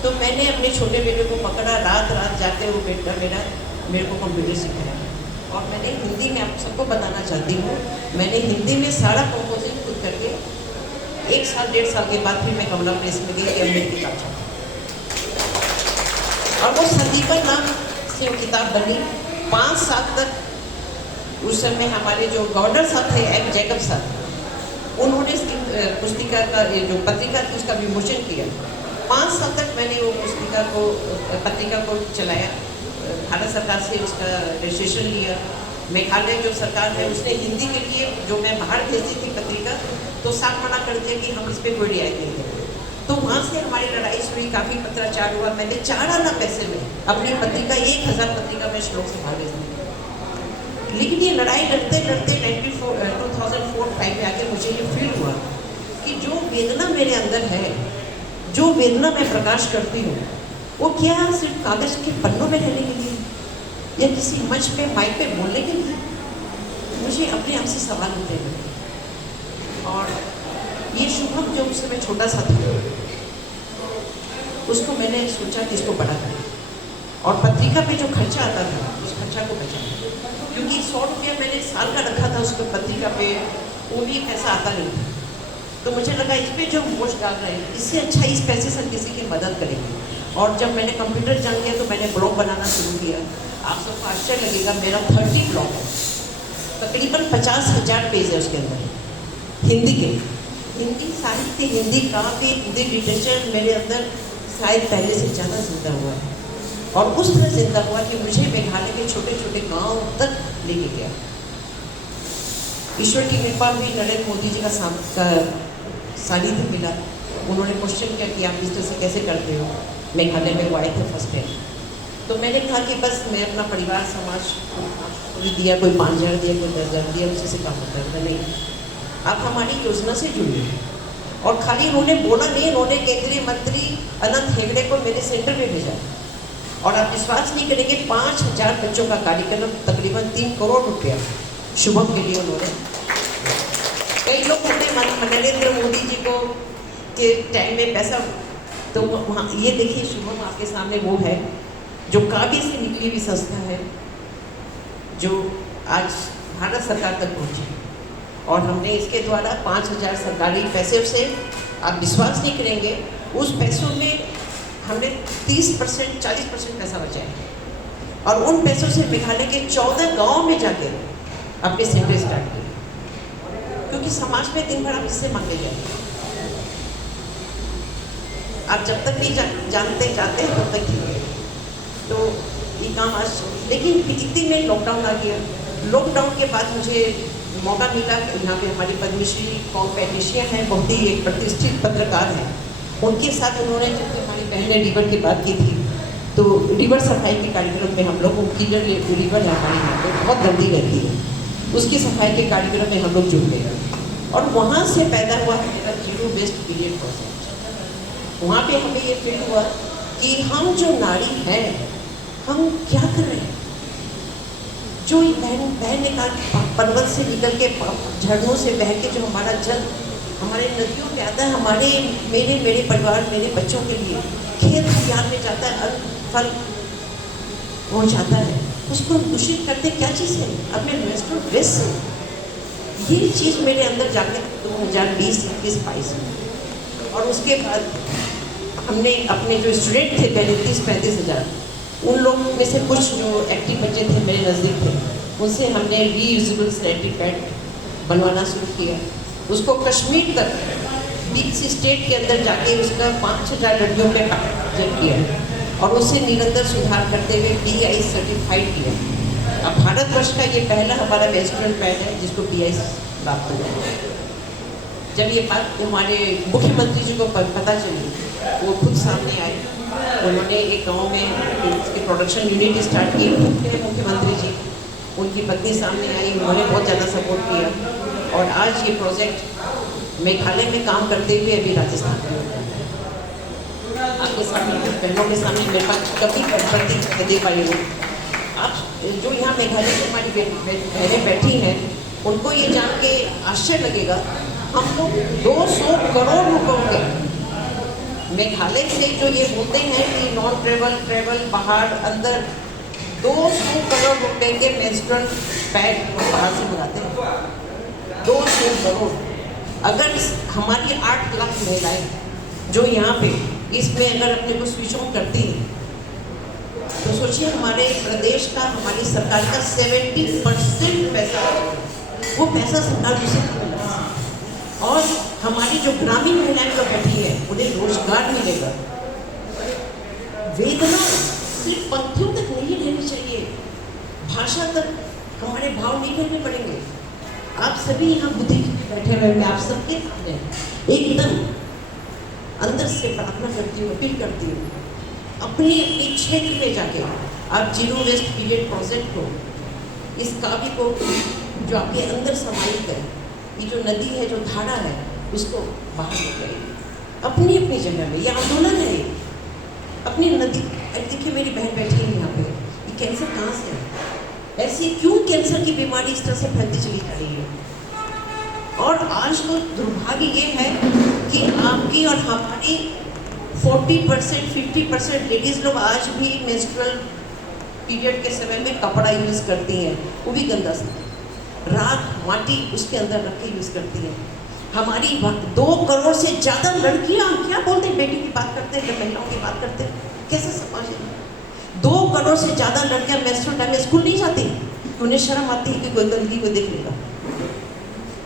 तो मैंने अपने छोटे बेटे को पकड़ा, रात रात जाके वो बेटा मेरे को कंप्यूटर सिखाया। और मैंने हिंदी में आप सबको बताना चाहती हूँ, मैंने हिंदी में सारा कंपोजिंग खुद करके 1 साल 1.5 साल के बाद फिर मैं कमला प्रेस में गई कि मेरी किताब छपी, और वो संदीपन नाम से वो किताब बनी। 5 साल तक उस समय हमारे जो गवर्नर साहब थे, एम जैकब साहब, उन्होंने इसकी पुस्तिका का, ये जो पत्रिका थी उसका विमोचन किया। 5 साल तक मैंने वो पत्रिका को चलाया। भारत सरकार से उसका रजिस्ट्रेशन लिया। मेघालय जो सरकार है उसने हिंदी के लिए, जो मैं बाहर भेजी थी पत्रिका, तो साफ मना कर दिया कि हम इस पर कोई रियायत नहीं देंगे। तो वहाँ से हमारी लड़ाई हुई, काफ़ी पत्राचार हुआ। मैंने 4 आना पैसे में अपनी पत्रिका, 1000 पत्रिका में श्लोक से बाहर भेज दी। लेकिन ये लड़ाई लड़ते लड़ते 2004-5 में आके मुझे ये फील हुआ कि जो वेदना मेरे अंदर है, जो वेदना मैं प्रकाश करती हूँ, वो क्या सिर्फ कागज के पन्नों में रहने के लिए या किसी मंच पे माइक पे बोलने के लिए? मुझे अपने आप से सवाल उठे गए। और ये शुभम जो उस समय छोटा सा था, उसको मैंने सोचा कि इसको बड़ा करें, और पत्रिका पे जो खर्चा आता था उस खर्चा को बचाया, क्योंकि 100 रुपया मैंने साल का रखा था उसको पत्रिका पे, वो भी पैसा आता नहीं था। तो मुझे लगा इस पर जो मोश डाल रहे हैं, इससे अच्छा इस पैसे से किसी की मदद करेंगे। और जब मैंने कंप्यूटर जान लिया तो मैंने ब्लॉग बनाना शुरू किया। आप सबको आश्चर्य लगेगा, मेरा 30 ब्लॉग है, तकरीबन 50,000 पेज है उसके अंदर हिंदी के। हिंदी साहित्य, हिंदी काव्य, हिंदी लिटरेचर मेरे अंदर शायद पहले से ज़्यादा जिंदा हुआ है, और उस तरह जिंदा हुआ कि मुझे मेघालय के छोटे छोटे गांव तक लेके गया। ईश्वर की कृपा हुई, नरेंद्र मोदी जी का सानिध्य मिला। उन्होंने क्वेश्चन किया कि आप इस तरह से कैसे करते हो। मेघालय में वो आए थे फर्स्ट टाइम, तो मैंने कहा कि बस मैं अपना परिवार, समाज को दिया, कोई 5,000 दिया, कोई 10,000 दिया, उसी से काम होता है। नहीं, आप हमारी योजना से जुड़िए, और खाली उन्होंने बोला नहीं, उन्होंने केंद्रीय मंत्री अनंत हेगड़े को मेरे सेंटर में भेजा। और आप विश्वास नहीं करेंगे, 5000 बच्चों का कार्यक्रम, तकरीबन 3 करोड़ रुपया शुभम के लिए उन्होंने। कई लोग नरेंद्र मोदी जी को के टाइम में पैसा, तो वहाँ ये देखिए शुभम आपके सामने वो है जो काबी से निकली हुई संस्था है, जो आज भारत सरकार तक पहुँची। और हमने इसके द्वारा 5000 सरकारी पैसे से, आप विश्वास नहीं करेंगे, उस पैसों में हमने 30% 40% पैसा बचाया। और उन पैसों से मेघालय के 14 गाँव में जाके अपने सेंटर स्टार्ट किए, क्योंकि समाज में दिन भर आप इससे मांगे जाए, आप जब तक नहीं जानते जाते हैं तब तक ठीक है। तो ये काम आज, लेकिन इतनी में लॉकडाउन आ गया। लॉकडाउन के बाद मुझे मौका मिला कि यहाँ पे हमारी पद्मश्री कॉम पैट्रिशिया हैं, बहुत ही एक प्रतिष्ठित पत्रकार हैं, उनके साथ उन्होंने जब हमारी बहन ने रिवर की बात की थी, तो रिवर सफाई के कार्यक्रम में हम लोग, उनकी जो रिवर है हमारे यहाँ पे बहुत गंदी रहती है, उसकी सफाई के कार्यक्रम में हम लोग जुड़ गए। और वहाँ से पैदा हुआ मेरा जीरो वेस्ट पीरियड प्रोजेक्ट। वहाँ पे हमें ये फील हुआ कि हम जो नारी हैं, हम क्या कर रहे हैं। जो बहन ने कहा पर्वत से निकल के, झरनों से बह के जो हमारा जल हमारे नदियों में आता है, हमारे मेरे परिवार, मेरे बच्चों के लिए खेत खलिहान में जाता है, अन्न फल वो जाता है, उसको दूषित करते क्या चीज़ है, अपने नेचुरल वेस्ट से। ये चीज़ मेरे अंदर जाके 2020-21-22 में। और उसके बाद हमने अपने जो स्टूडेंट थे पहले 30-35 हज़ार, उन लोगों में से कुछ जो एक्टिव बच्चे थे मेरे नज़दीक थे, उनसे हमने रीयूजेबल सैनिटरी पैड बनवाना शुरू किया। उसको कश्मीर तक 20 स्टेट के अंदर जाके उसका 5000 लड़कियों में प्रोजेक्ट किया और उसे निरंतर सुधार करते हुए BI सर्टिफाइड किया। अब भारतवर्ष का ये पहला हमारा मेंस्ट्रुअल पैड है जिसको BI प्राप्त हुआ है। जब ये बात हमारे मुख्यमंत्री जी को पता चली, वो खुद सामने आए, उन्होंने एक गांव में इसके प्रोडक्शन यूनिट स्टार्ट की। मुख्यमंत्री जी, उनकी पत्नी सामने आई, उन्होंने बहुत ज़्यादा सपोर्ट किया और आज ये प्रोजेक्ट मेघालय में काम करते हुए अभी राजस्थान में होता है। आपके सामने, बहनों के सामने मेरे पास कभी प्रति दे पाई हो। आप जो यहाँ मेघालय में हमारी बहनें बैठी हैं, उनको ये जान के आश्चर्य लगेगा, हम लोग 200 करोड़ रुपयों के मेघालय से जो ये बोलते हैं कि नॉन ट्रेवल बाहर अंदर 200 करोड़ रुपए के मेंस्ट्रुअल पैड बाहर से मंगाते हैं। 200 करोड़। अगर हमारी 8 लाख महिलाएं जो यहाँ पे इसमें अगर अपने को स्विच ऑन करती हैं, तो सोचिए हमारे प्रदेश का, हमारी सरकार का 70% पैसा, वो पैसा सरकार दूसरी को मिला। और हमारी जो ग्रामीण महिलाएं जो बैठी है, उन्हें रोजगार मिलेगा। वेदना सिर्फ पंक्तियों तक नहीं रहनी चाहिए, भाषा तक हमारे भाव नहीं करने पड़ेंगे। आप सभी यहाँ बुद्धिजीवी बैठे हुए, मैं आप सबके सामने एकदम अंदर से प्रार्थना करती हूँ, अपील करती हूँ, अपने क्षेत्र में जाके आप जीरो वेस्ट पीरियड प्रोजेक्ट को, इस काव्य को जो आपके अंदर समाहित है, ये जो नदी है, जो धारा है, उसको बाहर निकालिए अपनी अपनी जगह में। ये आंदोलन है, अपनी नदी। देखिए मेरी बहन बैठी है यहाँ पे, ये कैंसर कहाँ से है, ऐसी क्यों कैंसर की बीमारी इस तरह से फैलती चली जा रही है। और आज तो दुर्भाग्य ये है कि आपकी और हमारी 40% 50% लेडीज लोग आज भी मेंस्ट्रुअल पीरियड के समय में कपड़ा यूज़ करती हैं, वो भी गंदा सा, राख माटी उसके अंदर रख के यूज़ करती हैं। हमारी 2 करोड़ से ज़्यादा लड़कियाँ, क्या बोलते हैं, बेटी की बात करते हैं, महिलाओं की बात करते हैं, कैसे समाज है। 2 करोड़ से ज़्यादा लड़कियाँ मेंस्ट्रुअल टाइम में स्कूल नहीं जाती, उन्हें शर्म आती है कि कोई गंदगी को देख लेगा।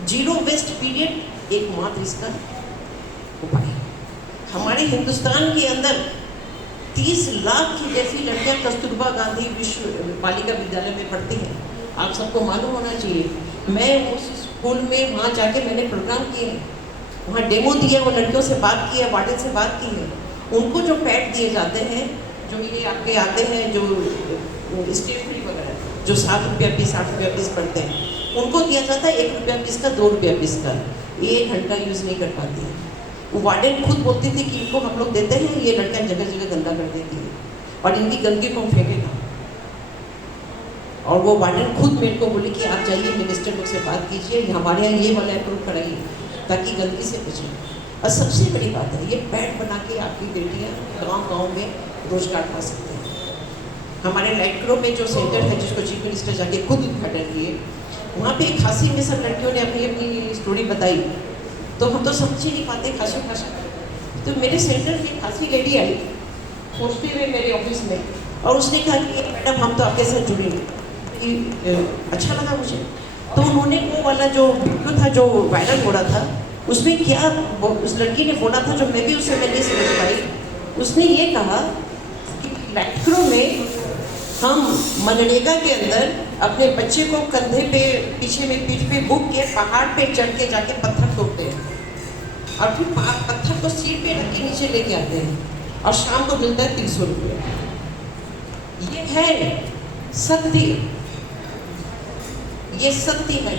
जीरो वेस्ट पीरियड एकमात्र इसका उपाय। हमारे हिंदुस्तान के अंदर 30 लाख की जैसी लड़कियाँ कस्तूरबा गांधी विश्व बालिका विद्यालय में पढ़ती हैं। आप सबको मालूम होना चाहिए, मैं उस स्कूल में वहाँ जाके मैंने प्रोग्राम किए, वहाँ डेमो दिया, वो लड़कियों से बात की है, वार्डन से बात की है। उनको जो पैड दिए जाते हैं, जो ये आपके आते हैं, जो स्टेशनरी वगैरह, जो 7 रुपया पीस 8 रुपया पीस पड़ते हैं, उनको दिया जाता है 1 रुपया पीस का, 2 रुपया पीस का। 1 घंटा यूज़ नहीं कर पाती है। वो वार्डन खुद बोलती थी कि इनको हम लोग देते हैं, ये लड़कियां जगह जगह गंदा कर देती है और इनकी गंदगी को हम फेंकेगा। और वो वार्डन खुद मेरे को बोली कि आप जाइए मिनिस्टर लोग से बात कीजिए, हमारे यहाँ ये वाला अप्रूव कराइए ताकि गंदगी से बचें। और सबसे बड़ी बात है, ये पैड बना के आपकी बेटियाँ गांव-गांव में रोजगार पा सकते हैं। हमारे लाइटक्रो में जो सेंटर है जिसको चीफ मिनिस्टर जाके खुद उद्घाटन किए, वहाँ पे खांसी में सब लड़कियों ने अपनी अपनी स्टोरी बताई, तो हम तो समझ ही नहीं पाते खांसी भाषा। तो मेरे सेंटर की खांसी लेडी आई सोचते हुए मेरे ऑफिस में, और उसने कहा कि मैडम हम तो आपके साथ जुड़ेंगे, कि अच्छा लगा मुझे। तो उन्होंने वो वाला जो वीडियो था जो वायरल हो रहा था, उसमें क्या उस लड़की ने बोला था जो मैं भी उस समय नहीं समझ पाई। उसने ये कहा कि लाइटक्रो में हम मनरेगा के अंदर अपने बच्चे को कंधे पे पीछे में पीठ पे बुक के पहाड़ पे चढ़ के जाके पत्थर ठोकते हैं और फिर पत्थर को सीट पे रख के नीचे लेके आते हैं और शाम को मिलता है 300 रुपये। ये है सत्य, ये सत्य है।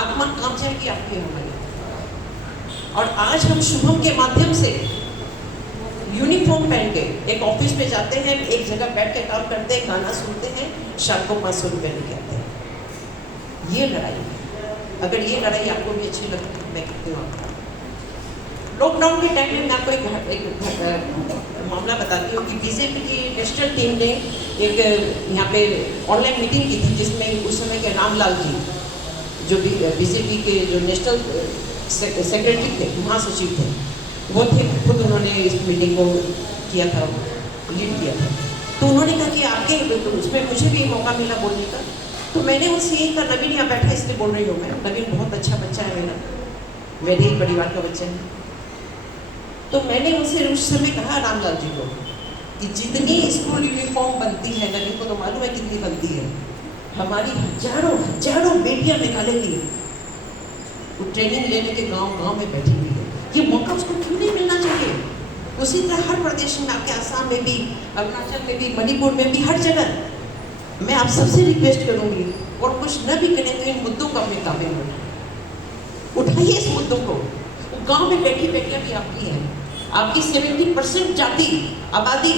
आत्मा काम जाएगी आपकी हमारी। और आज हम शुभम के माध्यम से यूनिफॉर्म पहन के एक ऑफिस में जाते हैं, एक जगह बैठ के काम करते हैं, गाना सुनते हैं, शाम को 500 रुपये लेके आते हैं। ये लड़ाई है। अगर ये लड़ाई आपको भी अच्छी लगती है, मैं कहती हूँ आपका। लॉकडाउन के टाइम में मैं आपको एक मामला बताती हूँ कि बीजेपी की नेशनल टीम ने एक यहाँ पे ऑनलाइन मीटिंग की थी, जिसमें उस समय के रामलाल जी जो बीजेपी के जो नेशनल सेक्रेटरी थे, महासचिव थे, वो थे, खुद उन्होंने इस मीटिंग को किया था, लीड किया था। तो उन्होंने कहा कि आपके उसमें मुझे भी मौका मिला बोलने का, तो मैंने उनसे यही कहा, नवीन यहाँ बैठा इसलिए बोल रही हूँ मैं, नवीन बहुत अच्छा बच्चा है मेरा, मेरे ही परिवार का बच्चा है। तो मैंने उनसे उस समय कहा रामलाल जी को कि जितनी स्कूल यूनिफॉर्म बनती है, नवीन को तो मालूम है कितनी बनती है, हमारी हजारों हजारों बेटियां निकालेंगी, वो ट्रेनिंग लेने के गांव में बैठी हुई है। ये मौका उसको क्यों नहीं मिलना चाहिए? उसी तरह हर प्रदेश में, आपके आसाम में भी, अरुणाचल में भी, मणिपुर में भी, हर जगह मैं आप सबसे रिक्वेस्ट करूंगी, और कुछ न भी करें तो इन मुद्दों को अपने काबू में उठाइए। इस मुद्दों को, गांव में बैठी बेटियां भी आपकी हैं, आपकी 70% जाति आबादी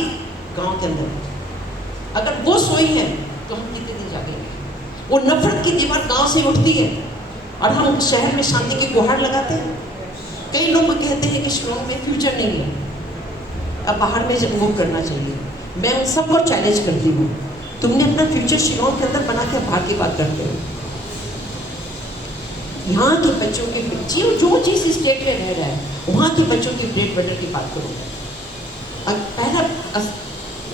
गांव के अंदर, अगर वो सोई है तो हम कितने दिन जागेंगे? वो नफरत की दीवार गांव से उठती है और हम शहर में शांति की गुहार लगाते हैं। कई लोग कहते हैं कि शिलांग में फ्यूचर नहीं है, अब बाहर में मूव करना चाहिए। मैं उन सबको चैलेंज करती हूँ, तुमने अपना फ्यूचर शिलांग के अंदर बना के बाहर की बात करते हो। यहाँ के बच्चों के जो जिस स्टेट में रह रहा है, वहाँ के बच्चों की ब्रेड बटर की बात करो। पहला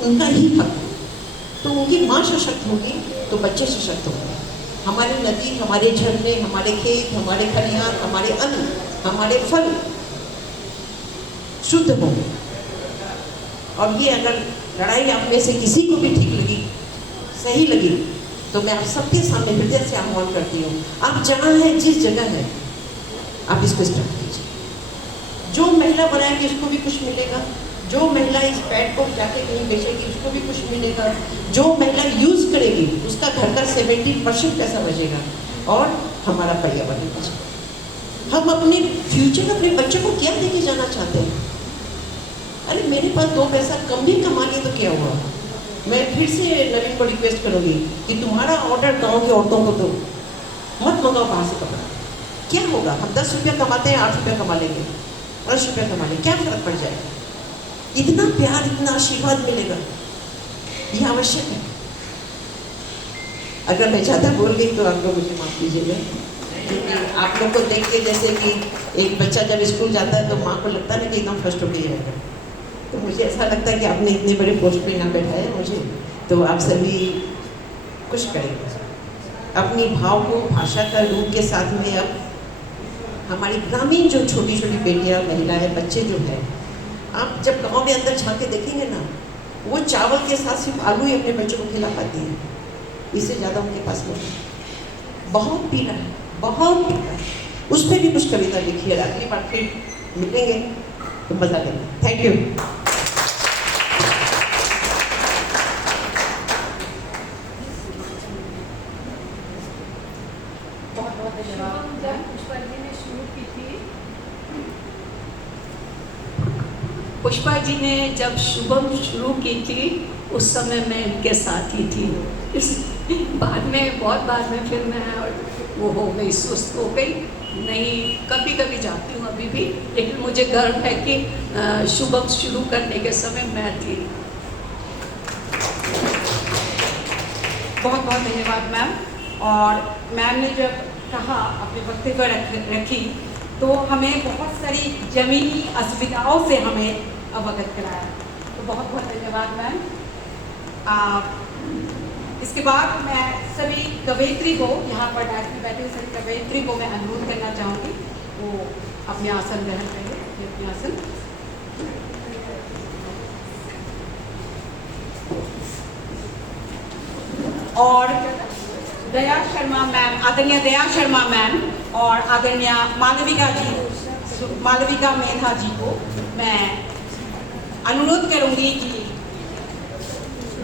उनका ही हक, तो उनकी माँ सशक्त होगी तो बच्चे सशक्त होंगे। हमारी नदी, हमारे झरने, हमारे खेत, हमारे खलिहान, हमारे अन्न, हमारे फल शुद्ध होंगे। और ये अगर लड़ाई आप में से किसी को भी ठीक लगी, सही लगी, तो मैं आप सबके सामने हृदय से आह्वान करती हूँ, आप जहाँ हैं, जिस जगह हैं, आप इसको स्टार्ट कीजिए। जो महिला बनाएगी उसको भी कुछ मिलेगा, जो महिला इस पैड को जाके कहीं बेचेगी उसको भी कुछ मिलेगा, जो महिला यूज करेगी उसका घर का 70% पैसा बचेगा और हमारा पर्यावरण बचेगा। हम अपने फ्यूचर, अपने बच्चों को क्या देके जाना चाहते हैं? अरे मेरे पास 2 पैसा कम भी कमा लिए तो क्या हुआ? मैं फिर से नवीन को रिक्वेस्ट करूँगी कि तुम्हारा ऑर्डर गाँव की औरतों को दो, मत मंगाओ बाहर से कपड़ा। क्या होगा? हम 10 रुपया कमाते हैं, 8 रुपया कमा लेंगे, 10 रुपया कमा लेंगे, क्या फर्क पड़ जाएगा? इतना प्यार, इतना आशीर्वाद मिलेगा, ये आवश्यक है। अगर मैं ज़्यादा बोल गई तो आप लोग मुझे माफ कीजिएगा, क्योंकि आप लोग को देख के जैसे कि एक बच्चा जब स्कूल जाता है तो माँ को लगता है ना कि एकदम फर्स्ट होके जाएगा, तो मुझे ऐसा लगता है कि आपने इतने बड़े पोस्ट पे यहाँ बैठाया मुझे, तो आप सभी कुछ करेंगे अपनी भाव को भाषा का रूप के साथ में। अब हमारी ग्रामीण जो छोटी छोटी बेटियाँ, महिलाएं, बच्चे जो हैं, आप जब गांव के अंदर झाँक के देखेंगे ना, वो चावल के साथ सिर्फ आलू ही अपने बच्चों को खिला पाती हैं, इससे ज़्यादा उनके पास नहीं। बहुत पीड़ा है, बहुत पीड़ा है। उस पर भी कुछ कविता लिखी है, अगली बार फिर मिलेंगे तो मज़ा लेंगे। Thank you. बहुत बहुत धन्यवाद। जब पुष्पाली ने शुरू की थी पुष्पा जी ने जब शुभम शुरू की थी उस समय मैं इनके साथ ही थी। इस बाद में बहुत बाद में फिर मैं वो हो गई, सुस्त हो गई, नहीं कभी कभी जाती हूँ अभी भी, लेकिन मुझे गर्व है कि शुभम शुरू करने के समय मैं थी। बहुत बहुत धन्यवाद मैम। और मैम ने जब कहा अपने वक्तव्य रखी तो हमें बहुत सारी ज़मीनी असुविधाओं से हमें अवगत कराया, तो बहुत बहुत धन्यवाद मैम। इसके बाद मैं सभी कवयित्री को, यहाँ पर डायरेक्ट में बैठे सभी कवयित्री को मैं अनुरोध करना चाहूँगी वो अपने आसन ग्रहण करें, अपने आसन। और दया शर्मा मैम, आदरणीय दया शर्मा मैम और आदरणीय मालविका मेधा जी को मैं अनुरोध करूंगी कि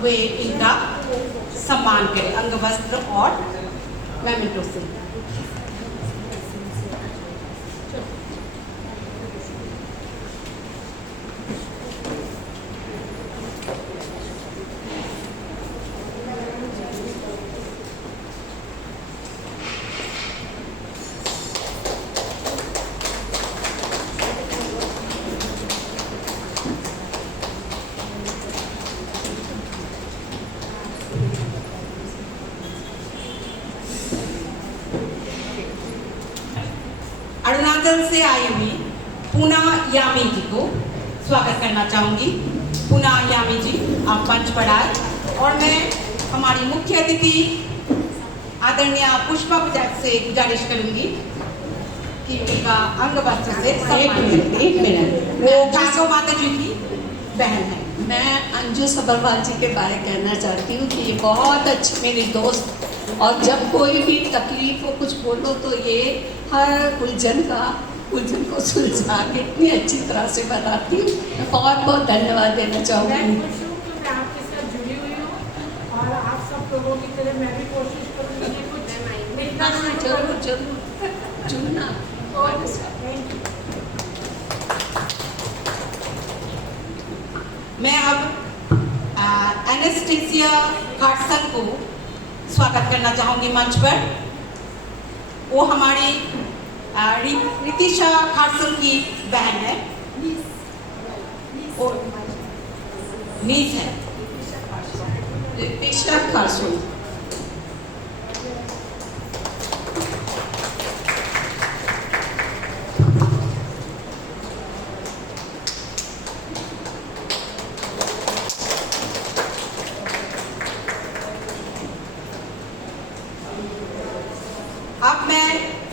वे इनका सम्मान करें अंग वस्त्र और मेमेंटो से। अरुणाचल से आई हुई पूना यामी जी को स्वागत करना चाहूँगी। पूना यामी जी आप मंच पर आए और मैं हमारी मुख्य अतिथि आदरणीय पुष्पा बजाज से गुजारिश करूँगी कि उनका अंग वस्त्र से एक मिनट वो कासो माता जी की बहन है। मैं अंजू सबरवाल जी के बारे में कहना चाहती हूँ कि ये बहुत अच्छी मेरी दोस्त, और जब कोई भी तकलीफ हो कुछ बोलो तो ये हर उलझन को सुलझा के इतनी अच्छी तरह से बताती हूँ। मैं बहुत बहुत धन्यवाद देना चाहूँगी। मैं आपके साथ जुड़ी हुई हूँ और आप सब लोगों की तरह मैं भी कोशिश करूँगी कुछ जरूर जरूर जुड़ना। मैं अब एनेस्टेसिया कार्सन को स्वागत करना चाहूँगी मंच पर। वो हमारी रितिशा कार्सन की बहन है, नीस है रितिशा कार्सन। अब मैं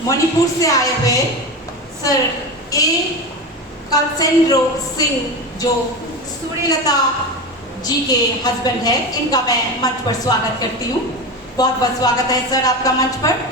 मणिपुर से आए हुए सर ए कलसेंड्रो सिंह जो सूर्यलता जी के हस्बैंड है, इनका मैं मंच पर स्वागत करती हूँ। बहुत बहुत स्वागत है सर आपका मंच पर।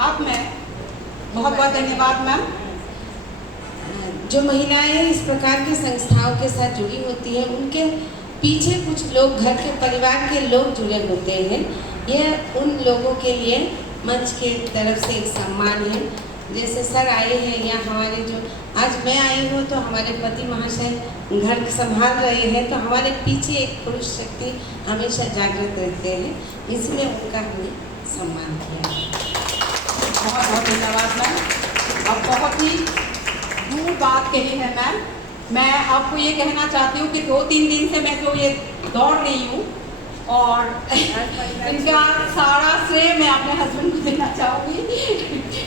आप मैं बहुत बहुत धन्यवाद मैम। जो महिलाएं इस प्रकार की संस्थाओं के साथ जुड़ी होती हैं उनके पीछे कुछ लोग घर के परिवार के लोग जुड़े होते हैं। यह उन लोगों के लिए मंच के तरफ से एक सम्मान है। जैसे सर आए हैं या हमारे जो आज मैं आई हूँ तो हमारे पति महाशय घर संभाल रहे हैं, तो हमारे पीछे एक पुरुष शक्ति हमेशा जागृत रहते हैं, इसलिए उनका हमने सम्मान किया। बहुत बहुत धन्यवाद मैम। अब बहुत ही दूर बात कही है मैम। मैं आपको ये कहना चाहती हूँ कि 2-3 दिन से मैं जो ये दौड़ रही हूँ और इनका सारा श्रेय मैं अपने हस्बैंड को देना चाहूँगी।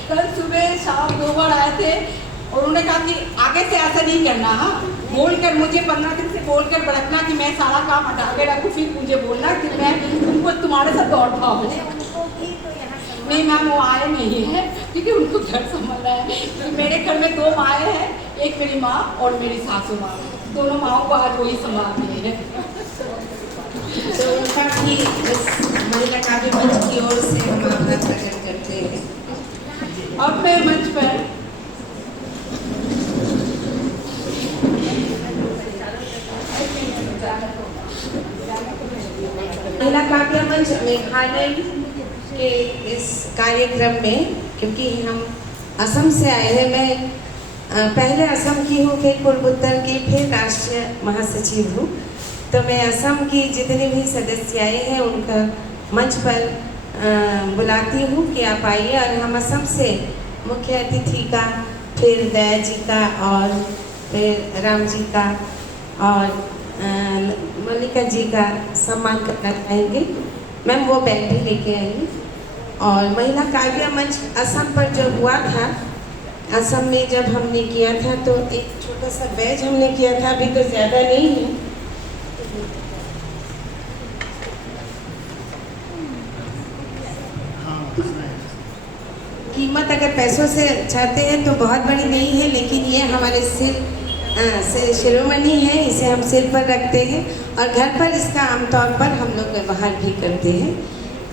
कल सुबह शाम 2 बार आए थे और उन्होंने कहा कि आगे से ऐसा नहीं करना, हाँ बोलकर मुझे 15 दिन से बोलकर भड़कना कि मैं सारा काम हटा के रखूँ, फिर मुझे बोलना कि मैं तुमको तुम्हारे साथ दौड़ पाऊँ। नहीं मैम वो आए नहीं है, क्योंकि उनको घर संभालना है। तो मेरे घर में 2 माएँ हैं, एक मेरी माँ और मेरी सासू माँ, दोनों माओं को आज वही संभाल रही है। तो उनका भी इस महिला काव्य मंच की ओर से हम आभार प्रकट करते हैं। अब मैं मंच पर महिला काव्य मंच मेघालय के इस कार्यक्रम में, क्योंकि हम असम से आए हैं, मैं पहले असम की हूँ, फिर पूर्वोत्तर की, फिर राष्ट्रीय महासचिव हूँ। तो मैं असम की जितने भी सदस्य आए हैं उनका मंच पर बुलाती हूँ कि आप आइए, और हम असम से मुख्य अतिथि का, फिर दया जी का, और फिर राम जी का और मल्लिका जी का सम्मान करना चाहेंगे। मैम वो बैग भी लेके आएंगे। और महिला काव्य मंच असम पर जो हुआ था, असम में जब हमने किया था तो एक छोटा सा बैच हमने किया था, अभी तो ज़्यादा नहीं है। कीमत अगर पैसों से चाहते हैं तो बहुत बड़ी नहीं है, लेकिन ये हमारे शिरोमणि है, इसे हम सिर पर रखते हैं और घर पर इसका आमतौर पर हम लोग व्यवहार भी करते हैं।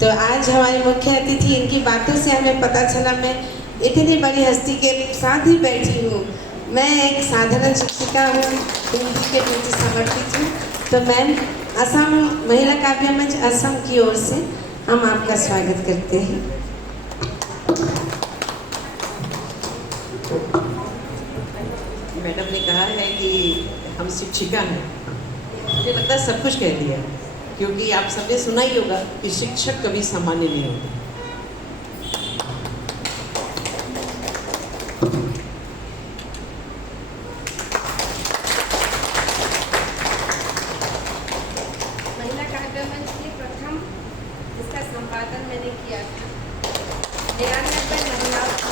तो आज हमारे मुख्य अतिथि, इनकी बातों से हमें पता चला, मैं इतनी बड़ी हस्ती के साथ ही बैठी हूँ। मैं एक साधारण शिक्षिका हूँ, हिंदी के प्रति समर्पित हूँ। तो मैम, असम महिला काव्य मंच असम की ओर से हम आपका स्वागत करते हैं। मैडम ने कहा है कि हम शिक्षिका हैं, मुझे लगता है सब कुछ कह दिया, क्योंकि आप सबने सुना ही होगा कि शिक्षक कभी सामान्य नहीं होते। महिला काव्य मंच के प्रथम इसका संपादन मैंने किया था 93 महिलाओं के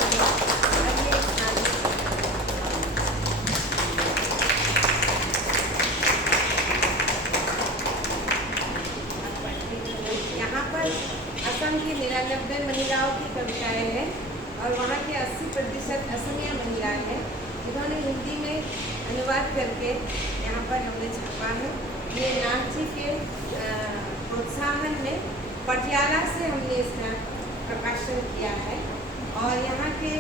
असम की 99 महिलाओं की कविताएं हैं और वहाँ के 80% असमिया महिलाएं हैं, जिन्होंने हिंदी में अनुवाद करके यहाँ पर हमने छापा है। ये नागजी के प्रोत्साहन में पटियाला से हमने इसका प्रकाशन किया है और यहाँ के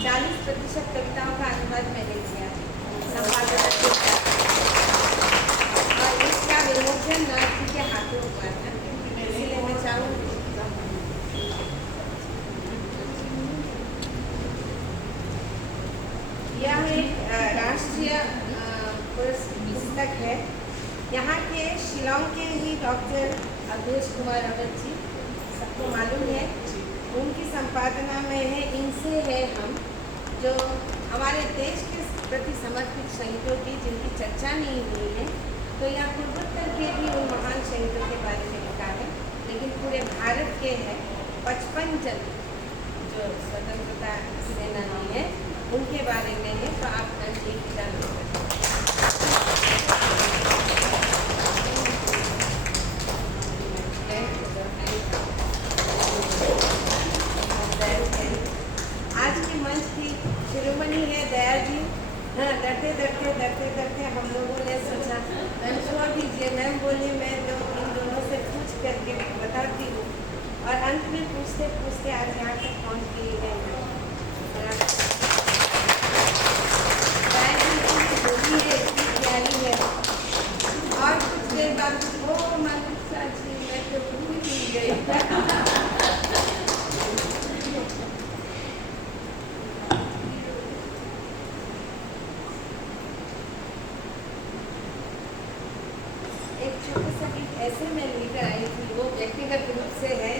40% कविताओं का अनुवाद मैंने किया संपादन, और इसका विमोचन नागजी के हाथों हुआ था। इसलिए मैं चाहूँगी यह एक राष्ट्रीय पुस्तक है। यहाँ के शिलोंग के ही डॉक्टर अवधेश कुमार अवध जी, सबको मालूम है, उनकी संपादना में है इनसे है हम, जो हमारे देश के प्रति समर्पित शहीदों की जिनकी चर्चा नहीं हुई है। तो यहाँ पूर्वोत्तर के भी उन महान शहीदों के बारे में लिखा है, लेकिन पूरे भारत के हैं 55 जन जो स्वतंत्रता सेनानी है, उनके बारे में है। तो आप एक आज के मंच की शिरोमणि है दया जी। हाँ, डरते डरते हम लोगों ने सोचा मैम छोड़ दीजिए। मैम बोली मैं जो इन दोनों से पूछ करके बताती हूँ, और अंत में पूछते पूछते आज यहाँ तक पहुँच गई है। बोली है इतनी प्यारी है, और कुछ देर बाद ओ मनसा जी मैं तो भूल ही गई। एक छोटा सा गीत ऐसे मैं लेकर आई थी, वो व्यक्तिगत रूप से है,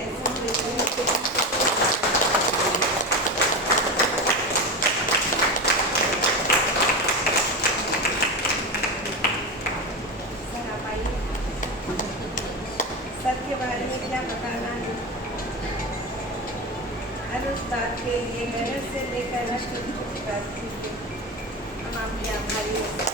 सर के बारे में क्या बताना है। हर उस बात के लिए गणेश से लेकर राष्ट्र हम आपके आभारी हैं।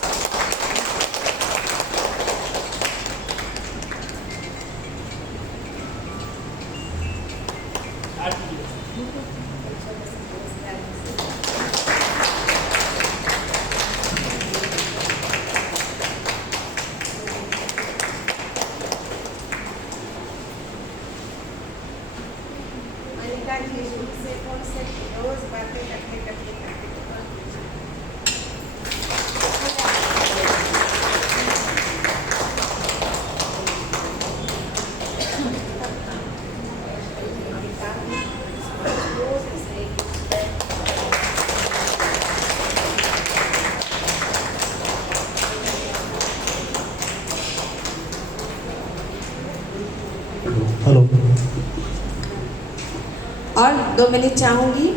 2 मिनट चाहूँगी।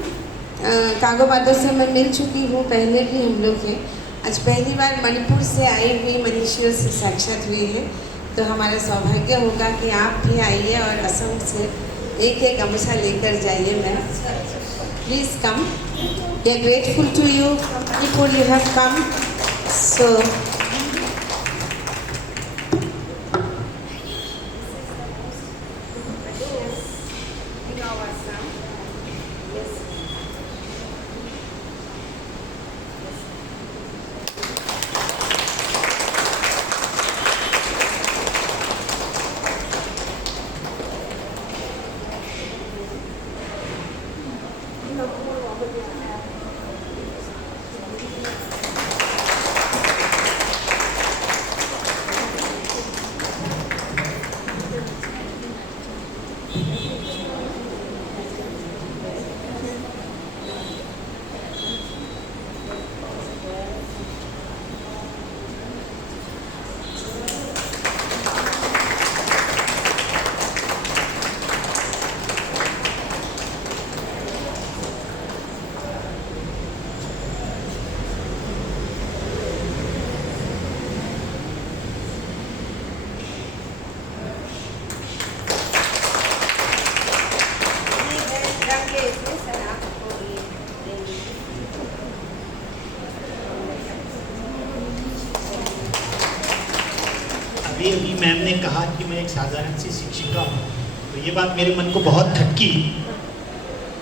कागो बातों से मैं मिल चुकी हूँ, पहले भी हम लोग हैं। आज पहली बार मणिपुर से आई हुई मनीषियों से साक्षात हुए हैं, तो हमारा सौभाग्य होगा कि आप भी आइए और असम से एक गमछा लेकर जाइए। Ma'am please come, we are grateful to you people you have come. So अभी मैम ने कहा कि मैं एक साधारण सी शिक्षिका हूँ, तो ये बात मेरे मन को बहुत खटकी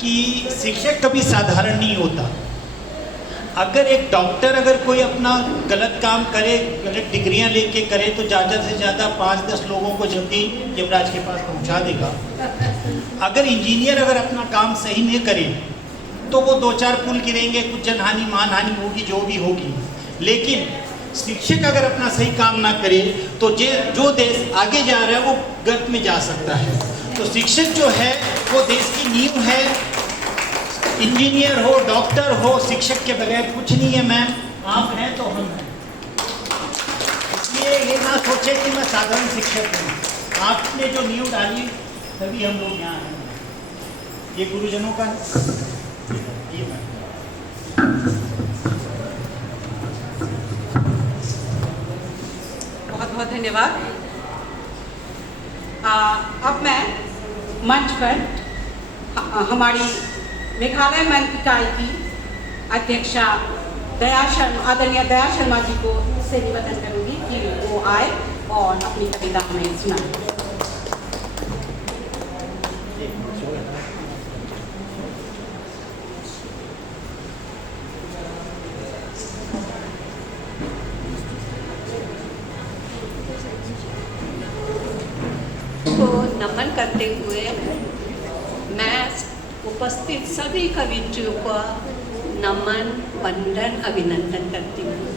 कि शिक्षक कभी साधारण नहीं होता। अगर एक डॉक्टर अगर कोई अपना गलत काम करे, गलत डिग्रियां लेके करे, तो ज़्यादा से ज़्यादा 5-10 लोगों को जल्दी यमराज के पास पहुंचा देगा। अगर इंजीनियर अगर अपना काम सही नहीं करे तो वो 2-4 पुल गिरेंगे, कुछ जनहानि मानहानि होगी, जो भी होगी। लेकिन शिक्षक अगर अपना सही काम ना करे तो जो देश आगे जा रहा है वो गर्त में जा सकता है। तो शिक्षक जो है वो देश की नींव है। इंजीनियर हो, डॉक्टर हो, शिक्षक के बगैर कुछ नहीं है। मैम आप हैं तो हम हैं, इसलिए ये ना सोचे कि मैं साधारण शिक्षक हूँ। आपने जो नींव डाली तभी हम लोग यहाँ हैं। ये गुरुजनों का ये मैम। बहुत बहुत धन्यवाद। अब मैं मंच पर हमारी मेघालय मंच इकाई की अध्यक्षा आदरणीय दया शर्मा जी को से निवेदन करूंगी कि वो आए और अपनी कविता हमें सुनाए। नमन करते हुए मैं उपस्थित सभी कवित्रियों को नमन, वंदन, अभिनंदन करती हूँ।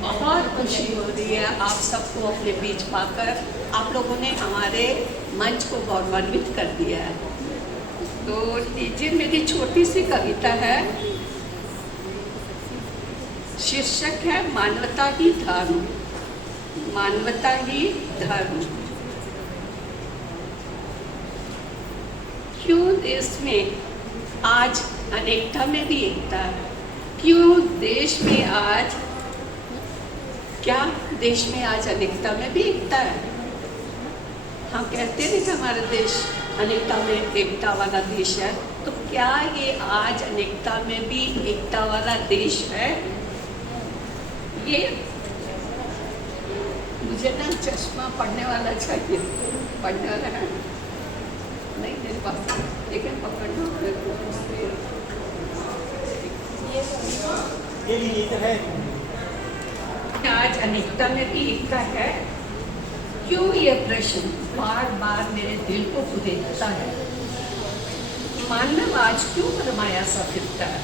बहुत खुशी हो रही है आप सबको अपने बीच पाकर। आप लोगों ने हमारे मंच को गौरवान्वित कर दिया है। तो लीजिए, मेरी छोटी सी कविता है, शीर्षक है मानवता ही धर्म। मानवता ही धर्म। क्यों देश में आज अनेकता में भी एकता है? क्यों देश में आज अनेकता में भी एकता है? हम कहते हैं कि हमारा देश अनेकता में एकता वाला देश है, तो क्या ये आज अनेकता में भी एकता वाला देश है? ये मुझे ना चश्मा पढ़ने वाला चाहिए, पढ़ने वाला है नहीं मेरे पास, लेकिन पकड़ना है। आज अनेकता में भी एकता है, क्यों ये प्रश्न बार बार मेरे दिल को कुदेलता है। मानव आज क्यों फरमाया सा फिरता है,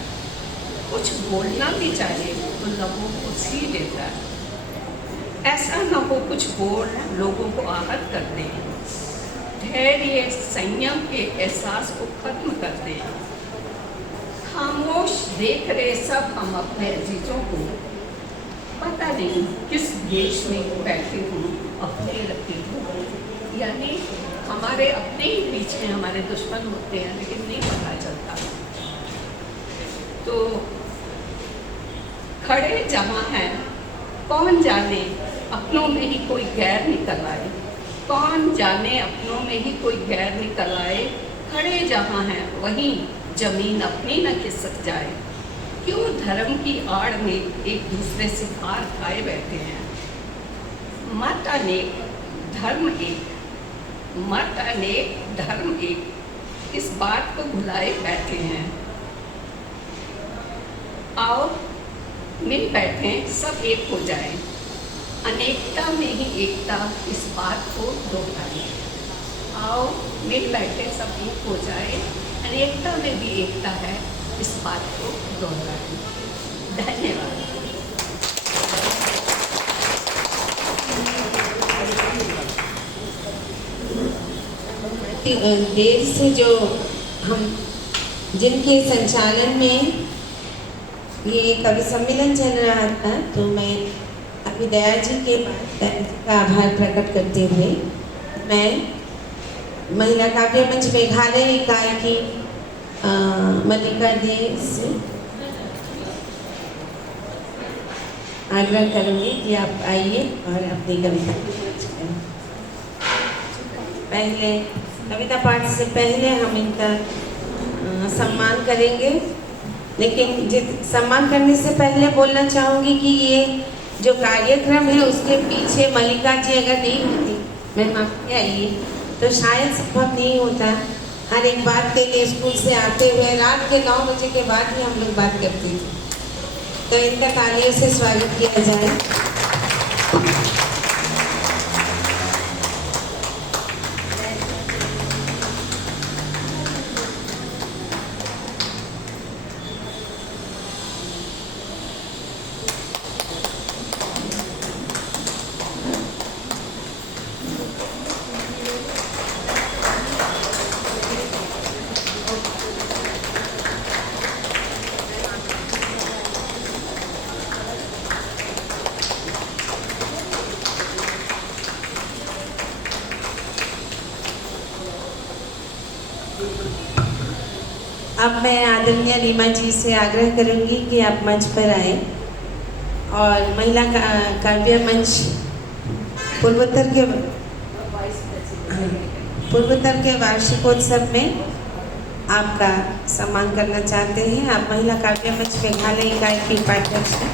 कुछ बोलना भी चाहिए तो लोगों को सी लेता है। ऐसा न हो कुछ बोल लोगों को आहत कर दे, धैर्य संयम के एहसास को खत्म कर दे। खामोश देख रहे सब हम अपने अजीजों को, पता नहीं किस देश में बैठे हूँ अपने रखे हूँ। यानी हमारे अपने ही बीच में हमारे दुश्मन होते हैं, लेकिन नहीं पता चलता। तो खड़े जहाँ हैं, कौन जाने अपनों में ही कोई गैर निकल आए, कौन जाने अपनों में ही कोई गैर निकल आए। खड़े जहाँ हैं वहीं जमीन अपनी न खिसक जाए। क्यों धर्म की आड़ में एक दूसरे से मार खाए बैठे हैं। मत अनेक धर्म एक, मत अनेक धर्म एक, इस बात को भुलाए बैठे हैं। आओ मिल बैठे सब एक हो जाए, अनेकता में ही एकता, इस बात को दोहराए। आओ मिल बैठे सब एक हो जाए, अनेकता में भी एकता है, इस बात को दोहराए। धन्यवाद। देर से जो हम जिनके संचालन में ये कवि सम्मेलन चल रहा था, तो मैं अभी दया जी के का आभार प्रकट करते हुए मैं महिला काव्य मंच मेघालय इकाई की मल्लिका दे से आग्रह करूँगी कि आप आइए और अपनी कविता पहले कविता पाठ से पहले हम इनका सम्मान करेंगे। लेकिन सम्मान करने से पहले बोलना चाहूँगी कि ये जो कार्यक्रम है उसके पीछे मल्लिका जी अगर नहीं होती, मैं माफी आइए, तो शायद संभव नहीं होता। हर एक बात के लिए स्कूल से आते हुए रात के 9 बजे के बाद भी हम लोग बात करते थे। तो इनका तालियों से स्वागत किया जाए। अब मैं आदरणीय रीमा जी से आग्रह करूंगी कि आप मंच पर आए और महिला काव्य मंच पूर्वोत्तर के वार्षिकोत्सव में आपका सम्मान करना चाहते हैं। आप महिला काव्य मंच मेघालय इकाई की उपाध्यक्ष हैं।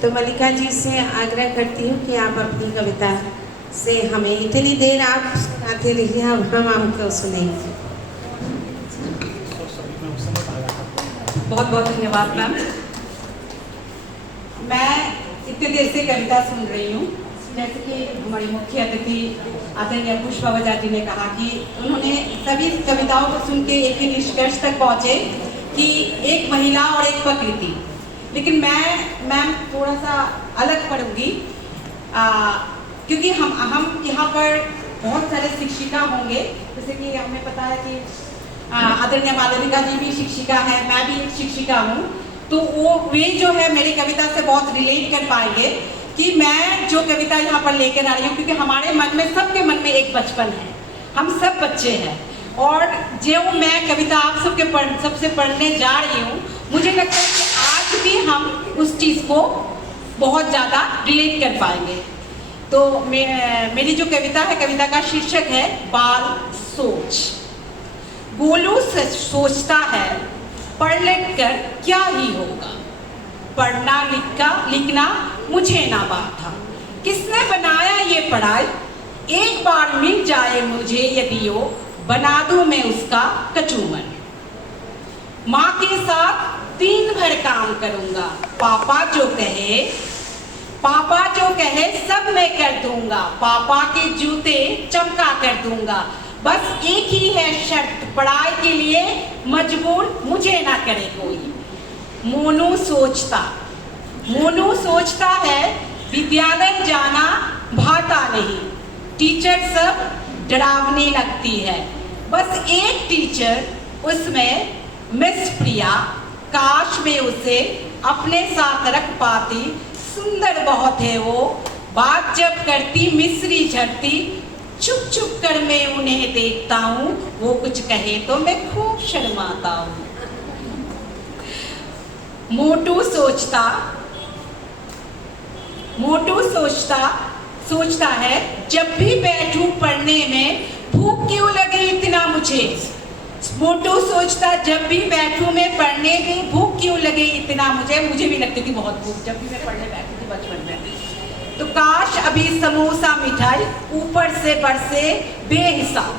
तो मल्लिका जी से आग्रह करती हूँ कि आप अपनी कविता से हमें इतनी देर आप सुनाते रहिए, अब हम आपको सुनेंगे। बहुत बहुत धन्यवाद मैम। मैं इतनी देर से कविता सुन रही हूँ। जैसे कि हमारी मुख्य अतिथि आदरणीय पुष्पा बजा जी ने कहा कि उन्होंने सभी कविताओं को सुन के एक ही निष्कर्ष तक पहुँचे कि एक महिला और एक प्रकृति। लेकिन मैं थोड़ा सा अलग पढ़ूंगी, क्योंकि हम यहाँ पर बहुत सारे शिक्षिका होंगे। जैसे कि हमें पता है कि आदरणीय मालविका जी भी शिक्षिका है, मैं भी एक शिक्षिका हूँ। तो वे जो है मेरी कविता से बहुत रिलेट कर पाएंगे कि मैं जो कविता यहाँ पर लेकर आ रही हूँ, क्योंकि हमारे मन में, सबके मन में एक बचपन है, हम सब बच्चे हैं। और जो मैं कविता आप सबसे पढ़ने जा रही हूँ, मुझे लगता है कि आज भी हम उस चीज़ को बहुत ज़्यादा रिलेट कर पाएंगे। तो मेरी जो कविता है, कविता का शीर्षक है बाल सोच। गोलू सोचता है पढ़ लिख कर क्या ही होगा, पढ़ना लिखना मुझे ना बात था। किसने बनाया ये पढ़ाई, एक बार मिल जाए मुझे यदि वो, बना दूं मैं उसका कचूमर। माँ के साथ दिन भर काम करूंगा, पापा जो कहे पापा जो कहे सब मैं कर दूंगा, पापा के जूते चमका कर दूंगा, बस एक ही है शर्त, पढ़ाई के लिए मजबूर मुझे ना करे कोई। मोनू सोचता है विद्यालय जाना भाता नहीं, टीचर सब डरावनी लगती है, बस एक टीचर उसमें मिस प्रिया, काश में उसे अपने साथ रख पाती, सुंदर बहुत है वो, बात जब करती मिस्री झरती, चुप चुप कर मैं उन्हें देखता हूँ, वो कुछ कहे तो मैं खूब शर्माता हूँ। मोटू सोचता है जब भी बैठूं पढ़ने में भूख क्यों लगे इतना मुझे। मोटू सोचता जब भी बैठूं मैं पढ़ने में भूख क्यों लगे इतना मुझे भी लगती थी बहुत भूख जब भी मैं पढ़ने बैठती थी बचपन में। तो काश अभी समोसा मिठाई ऊपर से बरसे बेहिसाब,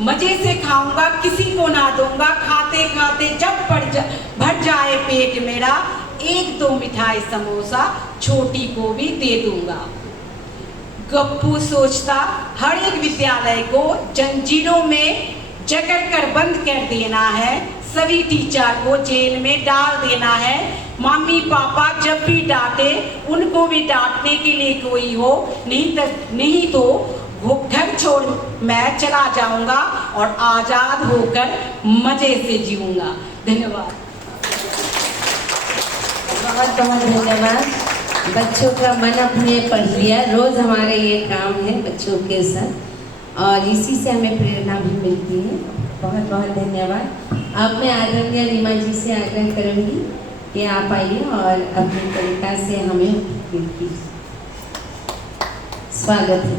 मजे से खाऊंगा किसी को ना दूंगा, खाते खाते जब भर जाए पेट मेरा, एक दो मिठाई समोसा छोटी को भी दे दूंगा। गप्पू सोचता हर एक विद्यालय को जंजीरों में जकड़ कर बंद कर देना है, सभी टीचर को जेल में डाल देना है, मम्मी पापा जब भी डांटे उनको भी डांटने के लिए कोई हो, नहीं तो वो घर छोड़ मैं चला जाऊंगा और आजाद होकर मजे से जीऊंगा। धन्यवाद। बहुत बहुत धन्यवाद। बच्चों का मन अपने पढ़ लिया, रोज हमारे ये काम है बच्चों के साथ और इसी से हमें प्रेरणा भी मिलती है। बहुत बहुत धन्यवाद। अब मैं आदरणीय रीमा जी से आग्रह करूंगी कि आप आइए और अपनी तरीका से हमें स्वागत है।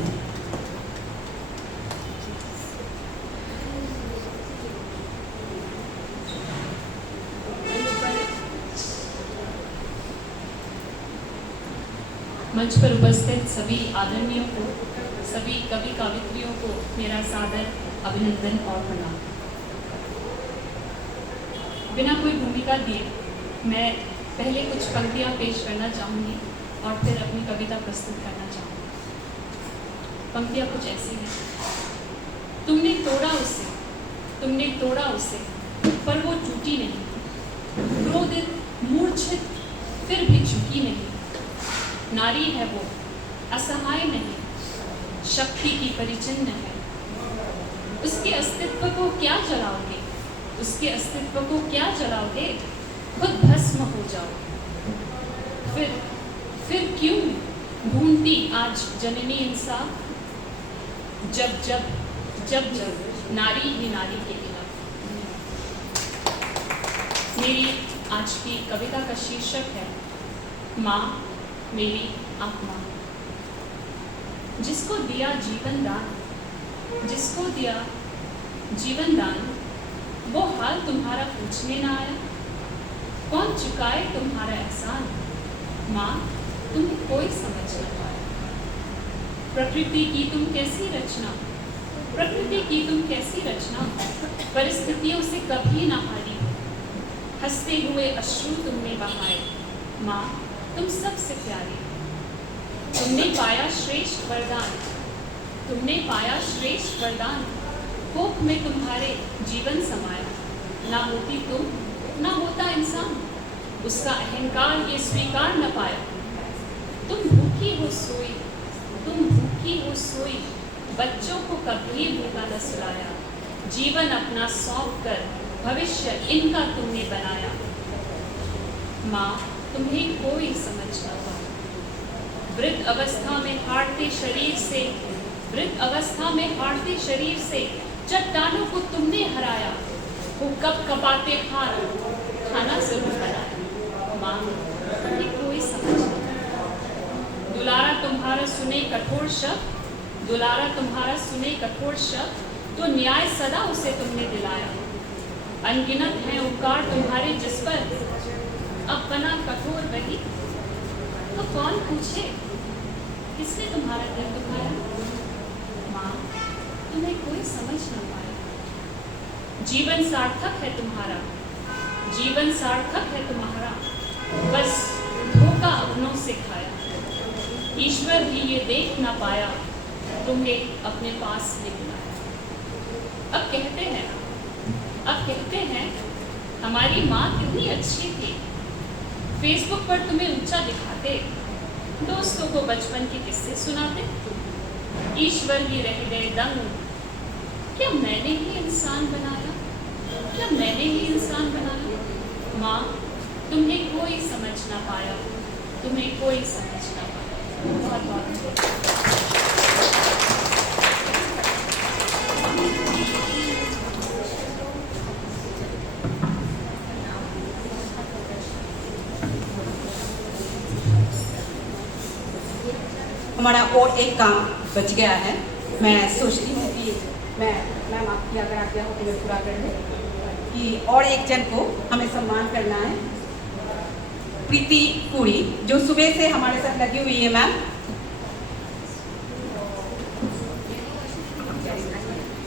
मंच पर उपस्थित सभी आदरणीयों को, सभी कवि कवित्रियों को मेरा सादर अभिनंदन और प्रणाम। बिना कोई भूमिका दिए मैं पहले कुछ पंक्तियां पेश करना चाहूँगी और फिर अपनी कविता प्रस्तुत करना चाहूँगी। पंक्तियां कुछ ऐसी हैं। तुमने तोड़ा उसे पर वो टूटी नहीं, क्रोधित मूर्छित फिर भी झुकी नहीं, नारी है वो असहाय नहीं, शक्ति की परिचिन्न है। उसके अस्तित्व को क्या जलाओगे, उसके अस्तित्व को क्या जलाओगे, खुद भस्म हो जाओगे। फिर क्यों ढूंढती आज जननी इंसाफ, जब नारी ही नारी के खिलाफ। मेरी आज की कविता का शीर्षक है माँ मेरी आत्मा। जिसको दिया जीवन दान, वो हाल तुम्हारा पूछने ना आया, कौन चुकाए तुम्हारा एहसान, माँ तुम्हें कोई समझ ना पाया। प्रकृति की तुम कैसी रचना, परिस्थितियों से कभी ना हारी, हंसते हुए अश्रु तुमने बहाए, माँ तुम सबसे प्यारी। तुमने पाया श्रेष्ठ वरदान, कोख में तुम्हारे जीवन समाया, ना होती तुम ना होता इंसान, उसका अहंकार ये स्वीकार न पाया। तुम भूखी हो सोई, बच्चों को कभी भूखा न सुलाया, जीवन अपना सौंप कर भविष्य इनका तुमने बनाया, माँ तुम्हें कोई समझ न पाया। वृद्ध अवस्था में हारते शरीर से चट्टानों को तुमने हराया, वो कब कपाते खाना जरूर बनाया, माँ तुम्हें कोई समझ न पाया। दुलारा तुम्हारा सुने कठोर शब्द, तो न्याय सदा उसे तुमने दिलाया। अनगिनत हैं उपकार तुम्हारे जिस पर, अब बना कठोर वही, तो कौन पूछे किसने तुम्हारा दिल दुखाया, माँ तुम्हें कोई समझ न पाया। जीवन सार्थक है तुम्हारा, बस धोखा अपनों से खाया। ईश्वर भी ये देख ना पाया, तुम्हें अपने पास ले बुलाया। अब कहते हैं हमारी माँ कितनी अच्छी थी, फेसबुक पर तुम्हें ऊंचा दिखाते, दोस्तों को बचपन के किस्से सुनाते। ईश्वर भी रह गए दंग, क्या मैंने ही इंसान बनाया, क्या मैंने ही इंसान बनाया। माँ तुम्हें कोई समझ ना पाया, तुम्हें कोई समझ ना पाया। बहुत बहुत हमारा और एक काम बच गया है। मैं सोचती हूँ कि मैम आपकी अगर आज्ञा हो तो मैं पूरा कर दूँ कि और एक जन को हमें सम्मान करना है। प्रीति पुरी जो सुबह से हमारे साथ लगी हुई है। मैम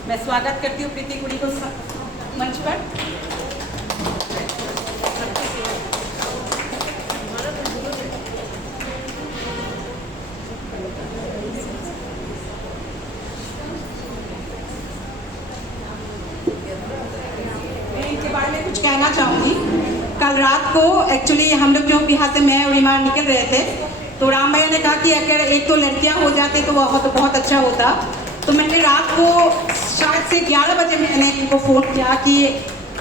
मैं स्वागत करती हूँ प्रीति पुरी को मंच पर। कुछ कहना चाहूँगी। कल रात को एक्चुअली हम लोग जो बिहार से मैं और ईमान निकल रहे थे, तो राम भैया ने कहा कि अगर एक तो लड़कियाँ हो जाते तो बहुत अच्छा होता। तो मैंने रात को शायद से 11 बजे मैंने इनको फ़ोन किया कि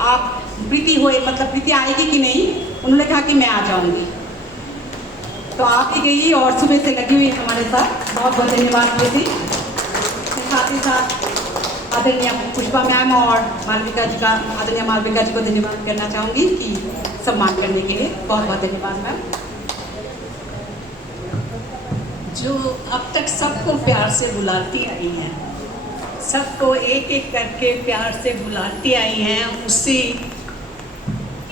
आप प्रीति प्रीति आएगी कि नहीं। उन्होंने कहा कि मैं आ जाऊँगी, तो आप ही गई और सुबह से लगी हुई हमारे साथ। बहुत बहुत धन्यवाद प्रीति। साथ ही साथ आदरणीय पुष्पा मैम और मालविका जी का आदरणीय मालविका जी को धन्यवाद करना चाहूँगी कि सम्मान करने के लिए। बहुत बहुत धन्यवाद मैम। जो अब तक सबको प्यार से बुलाती आई हैं, सबको एक एक करके प्यार से बुलाती आई हैं,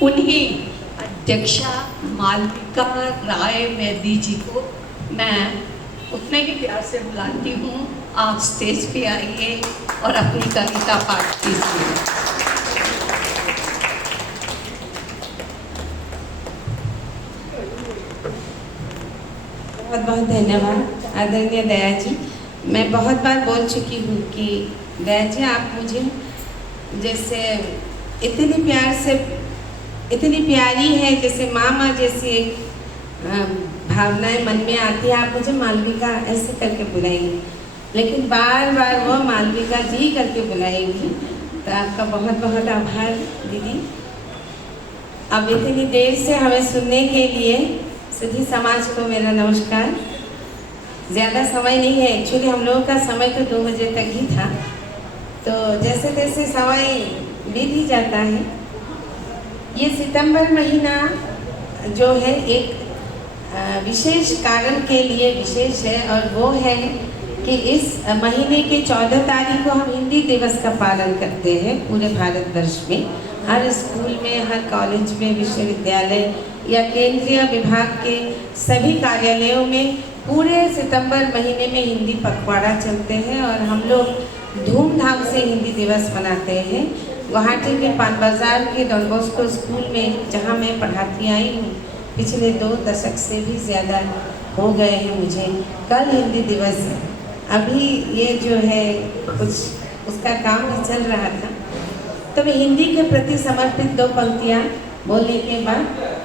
उन्हीं अध्यक्षा मालविका राय मेहदी जी को मैं उतने ही प्यार से बुलाती हूँ। आप स्टेज पे आइए और अपनी कविता पाठ कीजिए। बहुत बहुत धन्यवाद आदरणीय दया जी। मैं बहुत बार बोल चुकी हूँ कि दया जी आप मुझे जैसे इतनी प्यारी है, जैसे मामा जैसी एक भावनाएं मन में आती है। आप मुझे मालविका ऐसे करके बुलाएंगी, लेकिन बार बार वो मालविका जी करके बुलाएंगी। तो आपका बहुत बहुत आभार दीदी। अब इतनी देर से हमें सुनने के लिए सभी समाज को मेरा नमस्कार। ज़्यादा समय नहीं है, एक्चुअली हम लोगों का समय तो 2 बजे तक ही था, तो जैसे तैसे समय बीत ही जाता है। ये सितंबर महीना जो है एक विशेष कारण के लिए विशेष है, और वो है कि इस महीने के 14 तारीख को हम हिंदी दिवस का पालन करते हैं पूरे भारतवर्ष में। हर स्कूल में, हर कॉलेज में, विश्वविद्यालय या केंद्रीय विभाग के सभी कार्यालयों में पूरे सितंबर महीने में हिंदी पखवाड़ा चलते हैं और हम लोग धूमधाम से हिंदी दिवस मनाते हैं। गुवाहाटी के पान बाजार के डॉन बॉस्को स्कूल में जहाँ मैं पढ़ाती आई हूँ, पिछले 2 दशक से भी ज़्यादा हो गए हैं मुझे। कल हिंदी दिवस है, अभी ये जो है कुछ उसका काम भी चल रहा था, तो मैं हिंदी के प्रति समर्पित 2 पंक्तियाँ बोलने के बाद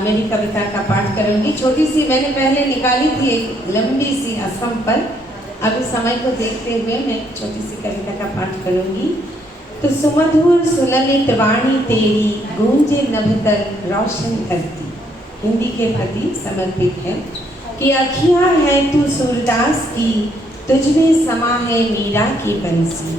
मेरी कविता का पाठ करूँगी। छोटी सी मैंने पहले निकाली थी एक लंबी सी असम पर, अभी समय को देखते हुए मैं छोटी सी कविता का पाठ करूँगी। तो सुमधुर सुललित वाणी तेरी गूंजे नभतर रोशन करती, हिंदी के प्रति समर्पित है। कि अखियाँ है तू सूरदास की, तुझमें समा है मीरा की बंसी।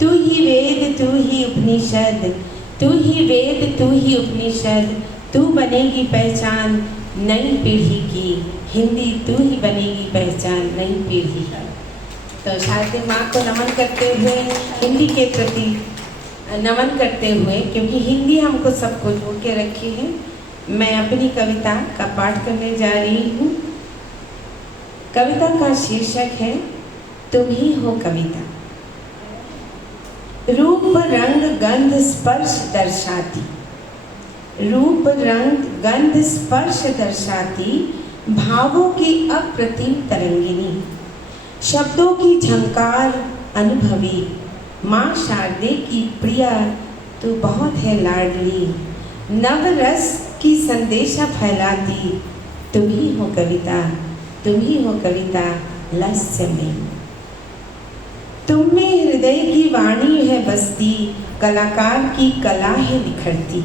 तू ही वेद तू ही उपनिषद, तू ही वेद तू ही उपनिषद, तू बनेगी पहचान नई पीढ़ी की, हिंदी तू ही बनेगी पहचान नई पीढ़ी की। तो शारदे माँ को नमन करते हुए, हिंदी के प्रति नमन करते हुए, क्योंकि हिंदी हमको सबको जोड़ के रखी है, मैं अपनी कविता का पाठ करने जा रही हूँ। कविता का शीर्षक है तुम ही हो कविता। रूप रंग गंध स्पर्श दर्शाती, रूप रंग गंध स्पर्श दर्शाती, भावों की अप्रतिम तरंगिनी, शब्दों की झंकार अनुभवी, माँ शारदे की प्रिया तू बहुत है लाडली, नवरस की संदेशा फैलाती, तुम ही हो कविता, तुम ही हो कविता लस्य में। तुम में हृदय की वाणी है बसती, कलाकार की कला है निखरती।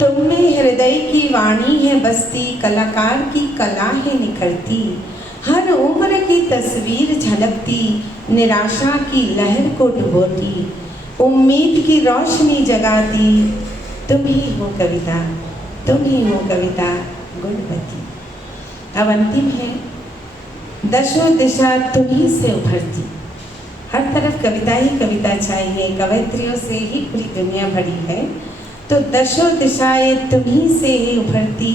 तुम में हृदय की वाणी है बसती, कलाकार की कला है निखरती। हर उम्र की तस्वीर झलकती, निराशा की लहर को डुबोती, उम्मीद की रोशनी जगाती, तुम ही हो कविता, तुम ही हो कविता गुणवती। अब अंतिम है, दशों दिशा तुम्ही से उभरती। हर तरफ कविता ही कविता चाहिए, कवयित्रियों से ही पूरी दुनिया भरी है। तो दशों दिशाएं तुम्ही से ही उभरती,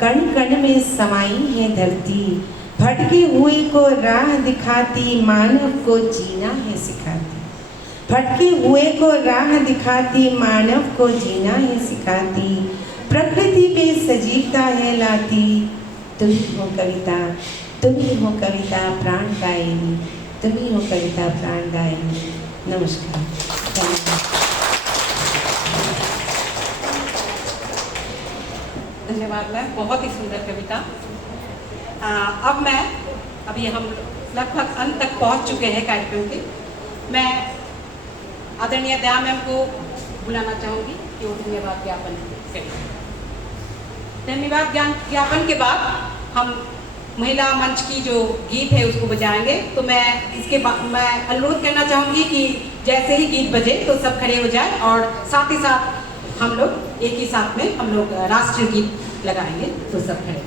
कण कण में समाई है धरती। भटके हुए को राह दिखाती, मानव को जीना है सिखाती। भटके हुए को राह दिखाती, मानव को जीना है सिखाती। प्रकृति पे सजीवता है लाती, तुम ही हो कविता, तुम ही हो कविता प्राण गायनी, तुम ही हो कविता प्राण गायनी। नमस्कार, धन्यवाद मैम, बहुत ही सुंदर कविता। अब मैं अभी हम लगभग अंत तक पहुंच चुके हैं कार्यक्रम के। मैं आदरणीय दया मैम को बुलाना चाहूँगी कि वो धन्यवाद ज्ञापन करें। धन्यवाद ज्ञापन के बाद हम महिला मंच की जो गीत है उसको बजाएंगे। तो मैं इसके बाद मैं अनुरोध करना चाहूँगी कि जैसे ही गीत बजे तो सब खड़े हो जाए और साथ ही साथ हम लोग एक ही साथ में हम लोग राष्ट्रीय गीत लगाएंगे। तो सब खड़े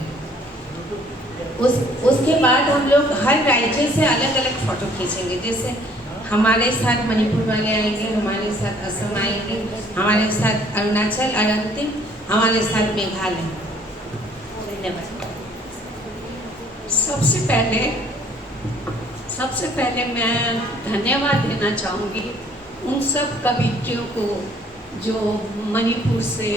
उसके बाद हम लोग हर राज्य से अलग अलग फोटो खींचेंगे। जैसे हमारे साथ मणिपुर वाले आएंगे, हमारे साथ असम आएंगे, हमारे साथ अरुणाचल और अंतिम हमारे साथ मेघालय। धन्यवाद। सबसे पहले मैं धन्यवाद देना चाहूँगी उन सब कवित्रियों को जो मणिपुर से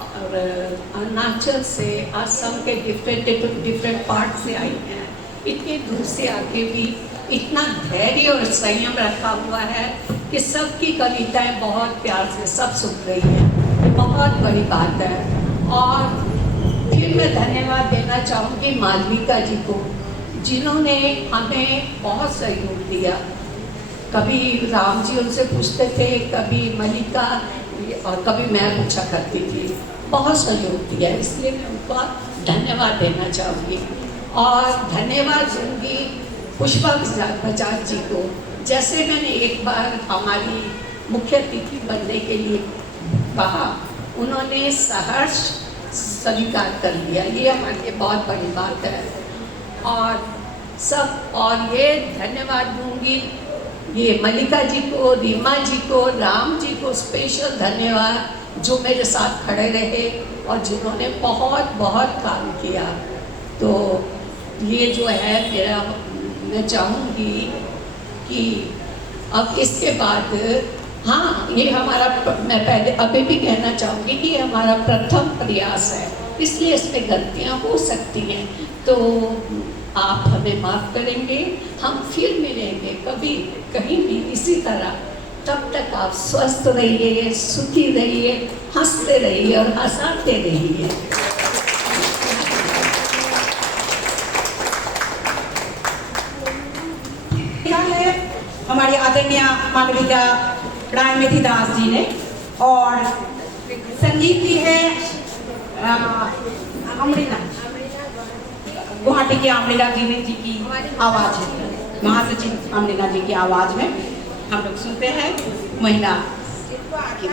और अरुणाचल से, असम के डिफरेंट पार्ट से आई हैं। इतनी दूर से आके भी इतना धैर्य और संयम रखा हुआ है कि सबकी कविताएं बहुत प्यार से सब सुन रही हैं। बहुत बड़ी बात है। और फिर मैं धन्यवाद देना चाहूँगी मालविका जी को, जिन्होंने हमें बहुत सहयोग दिया। कभी राम जी उनसे पूछते थे, कभी मलिका और कभी मैं पूछा करती थी। बहुत सहयोग दिया, इसलिए मैं उनका धन्यवाद देना चाहूँगी। और धन्यवाद दूँगी पुष्पा बजाज जी को। जैसे मैंने एक बार हमारी मुख्य अतिथि बनने के लिए कहा, उन्होंने सहर्ष स्वीकार कर लिया। ये हमारे लिए बहुत बड़ी बात है। और ये धन्यवाद दूंगी ये मल्लिका जी को, रीमा जी को, राम जी को स्पेशल धन्यवाद, जो मेरे साथ खड़े रहे और जिन्होंने बहुत बहुत काम किया। तो ये जो है मेरा, मैं चाहूँगी कि अब इसके बाद हाँ, ये हमारा, मैं पहले अभी भी कहना चाहूँगी कि ये हमारा प्रथम प्रयास है, इसलिए इसमें गलतियाँ हो सकती हैं। तो आप हमें माफ़ करेंगे। हम फिर मिलेंगे कभी कहीं भी इसी तरह। तब तक आप स्वस्थ रहिए, सुखी रहिए, हंसते रहिए और हंसाते रहिए। हमारी आदरणीय मालविका राय मेथीदास जी ने, और संगीत की है अमृता, गुवाहाटी की अमृता जी की आवाज़ है, महासचिव अमृता जी की आवाज़ में हम लोग सुनते हैं महिला की।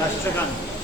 राष्ट्रगान.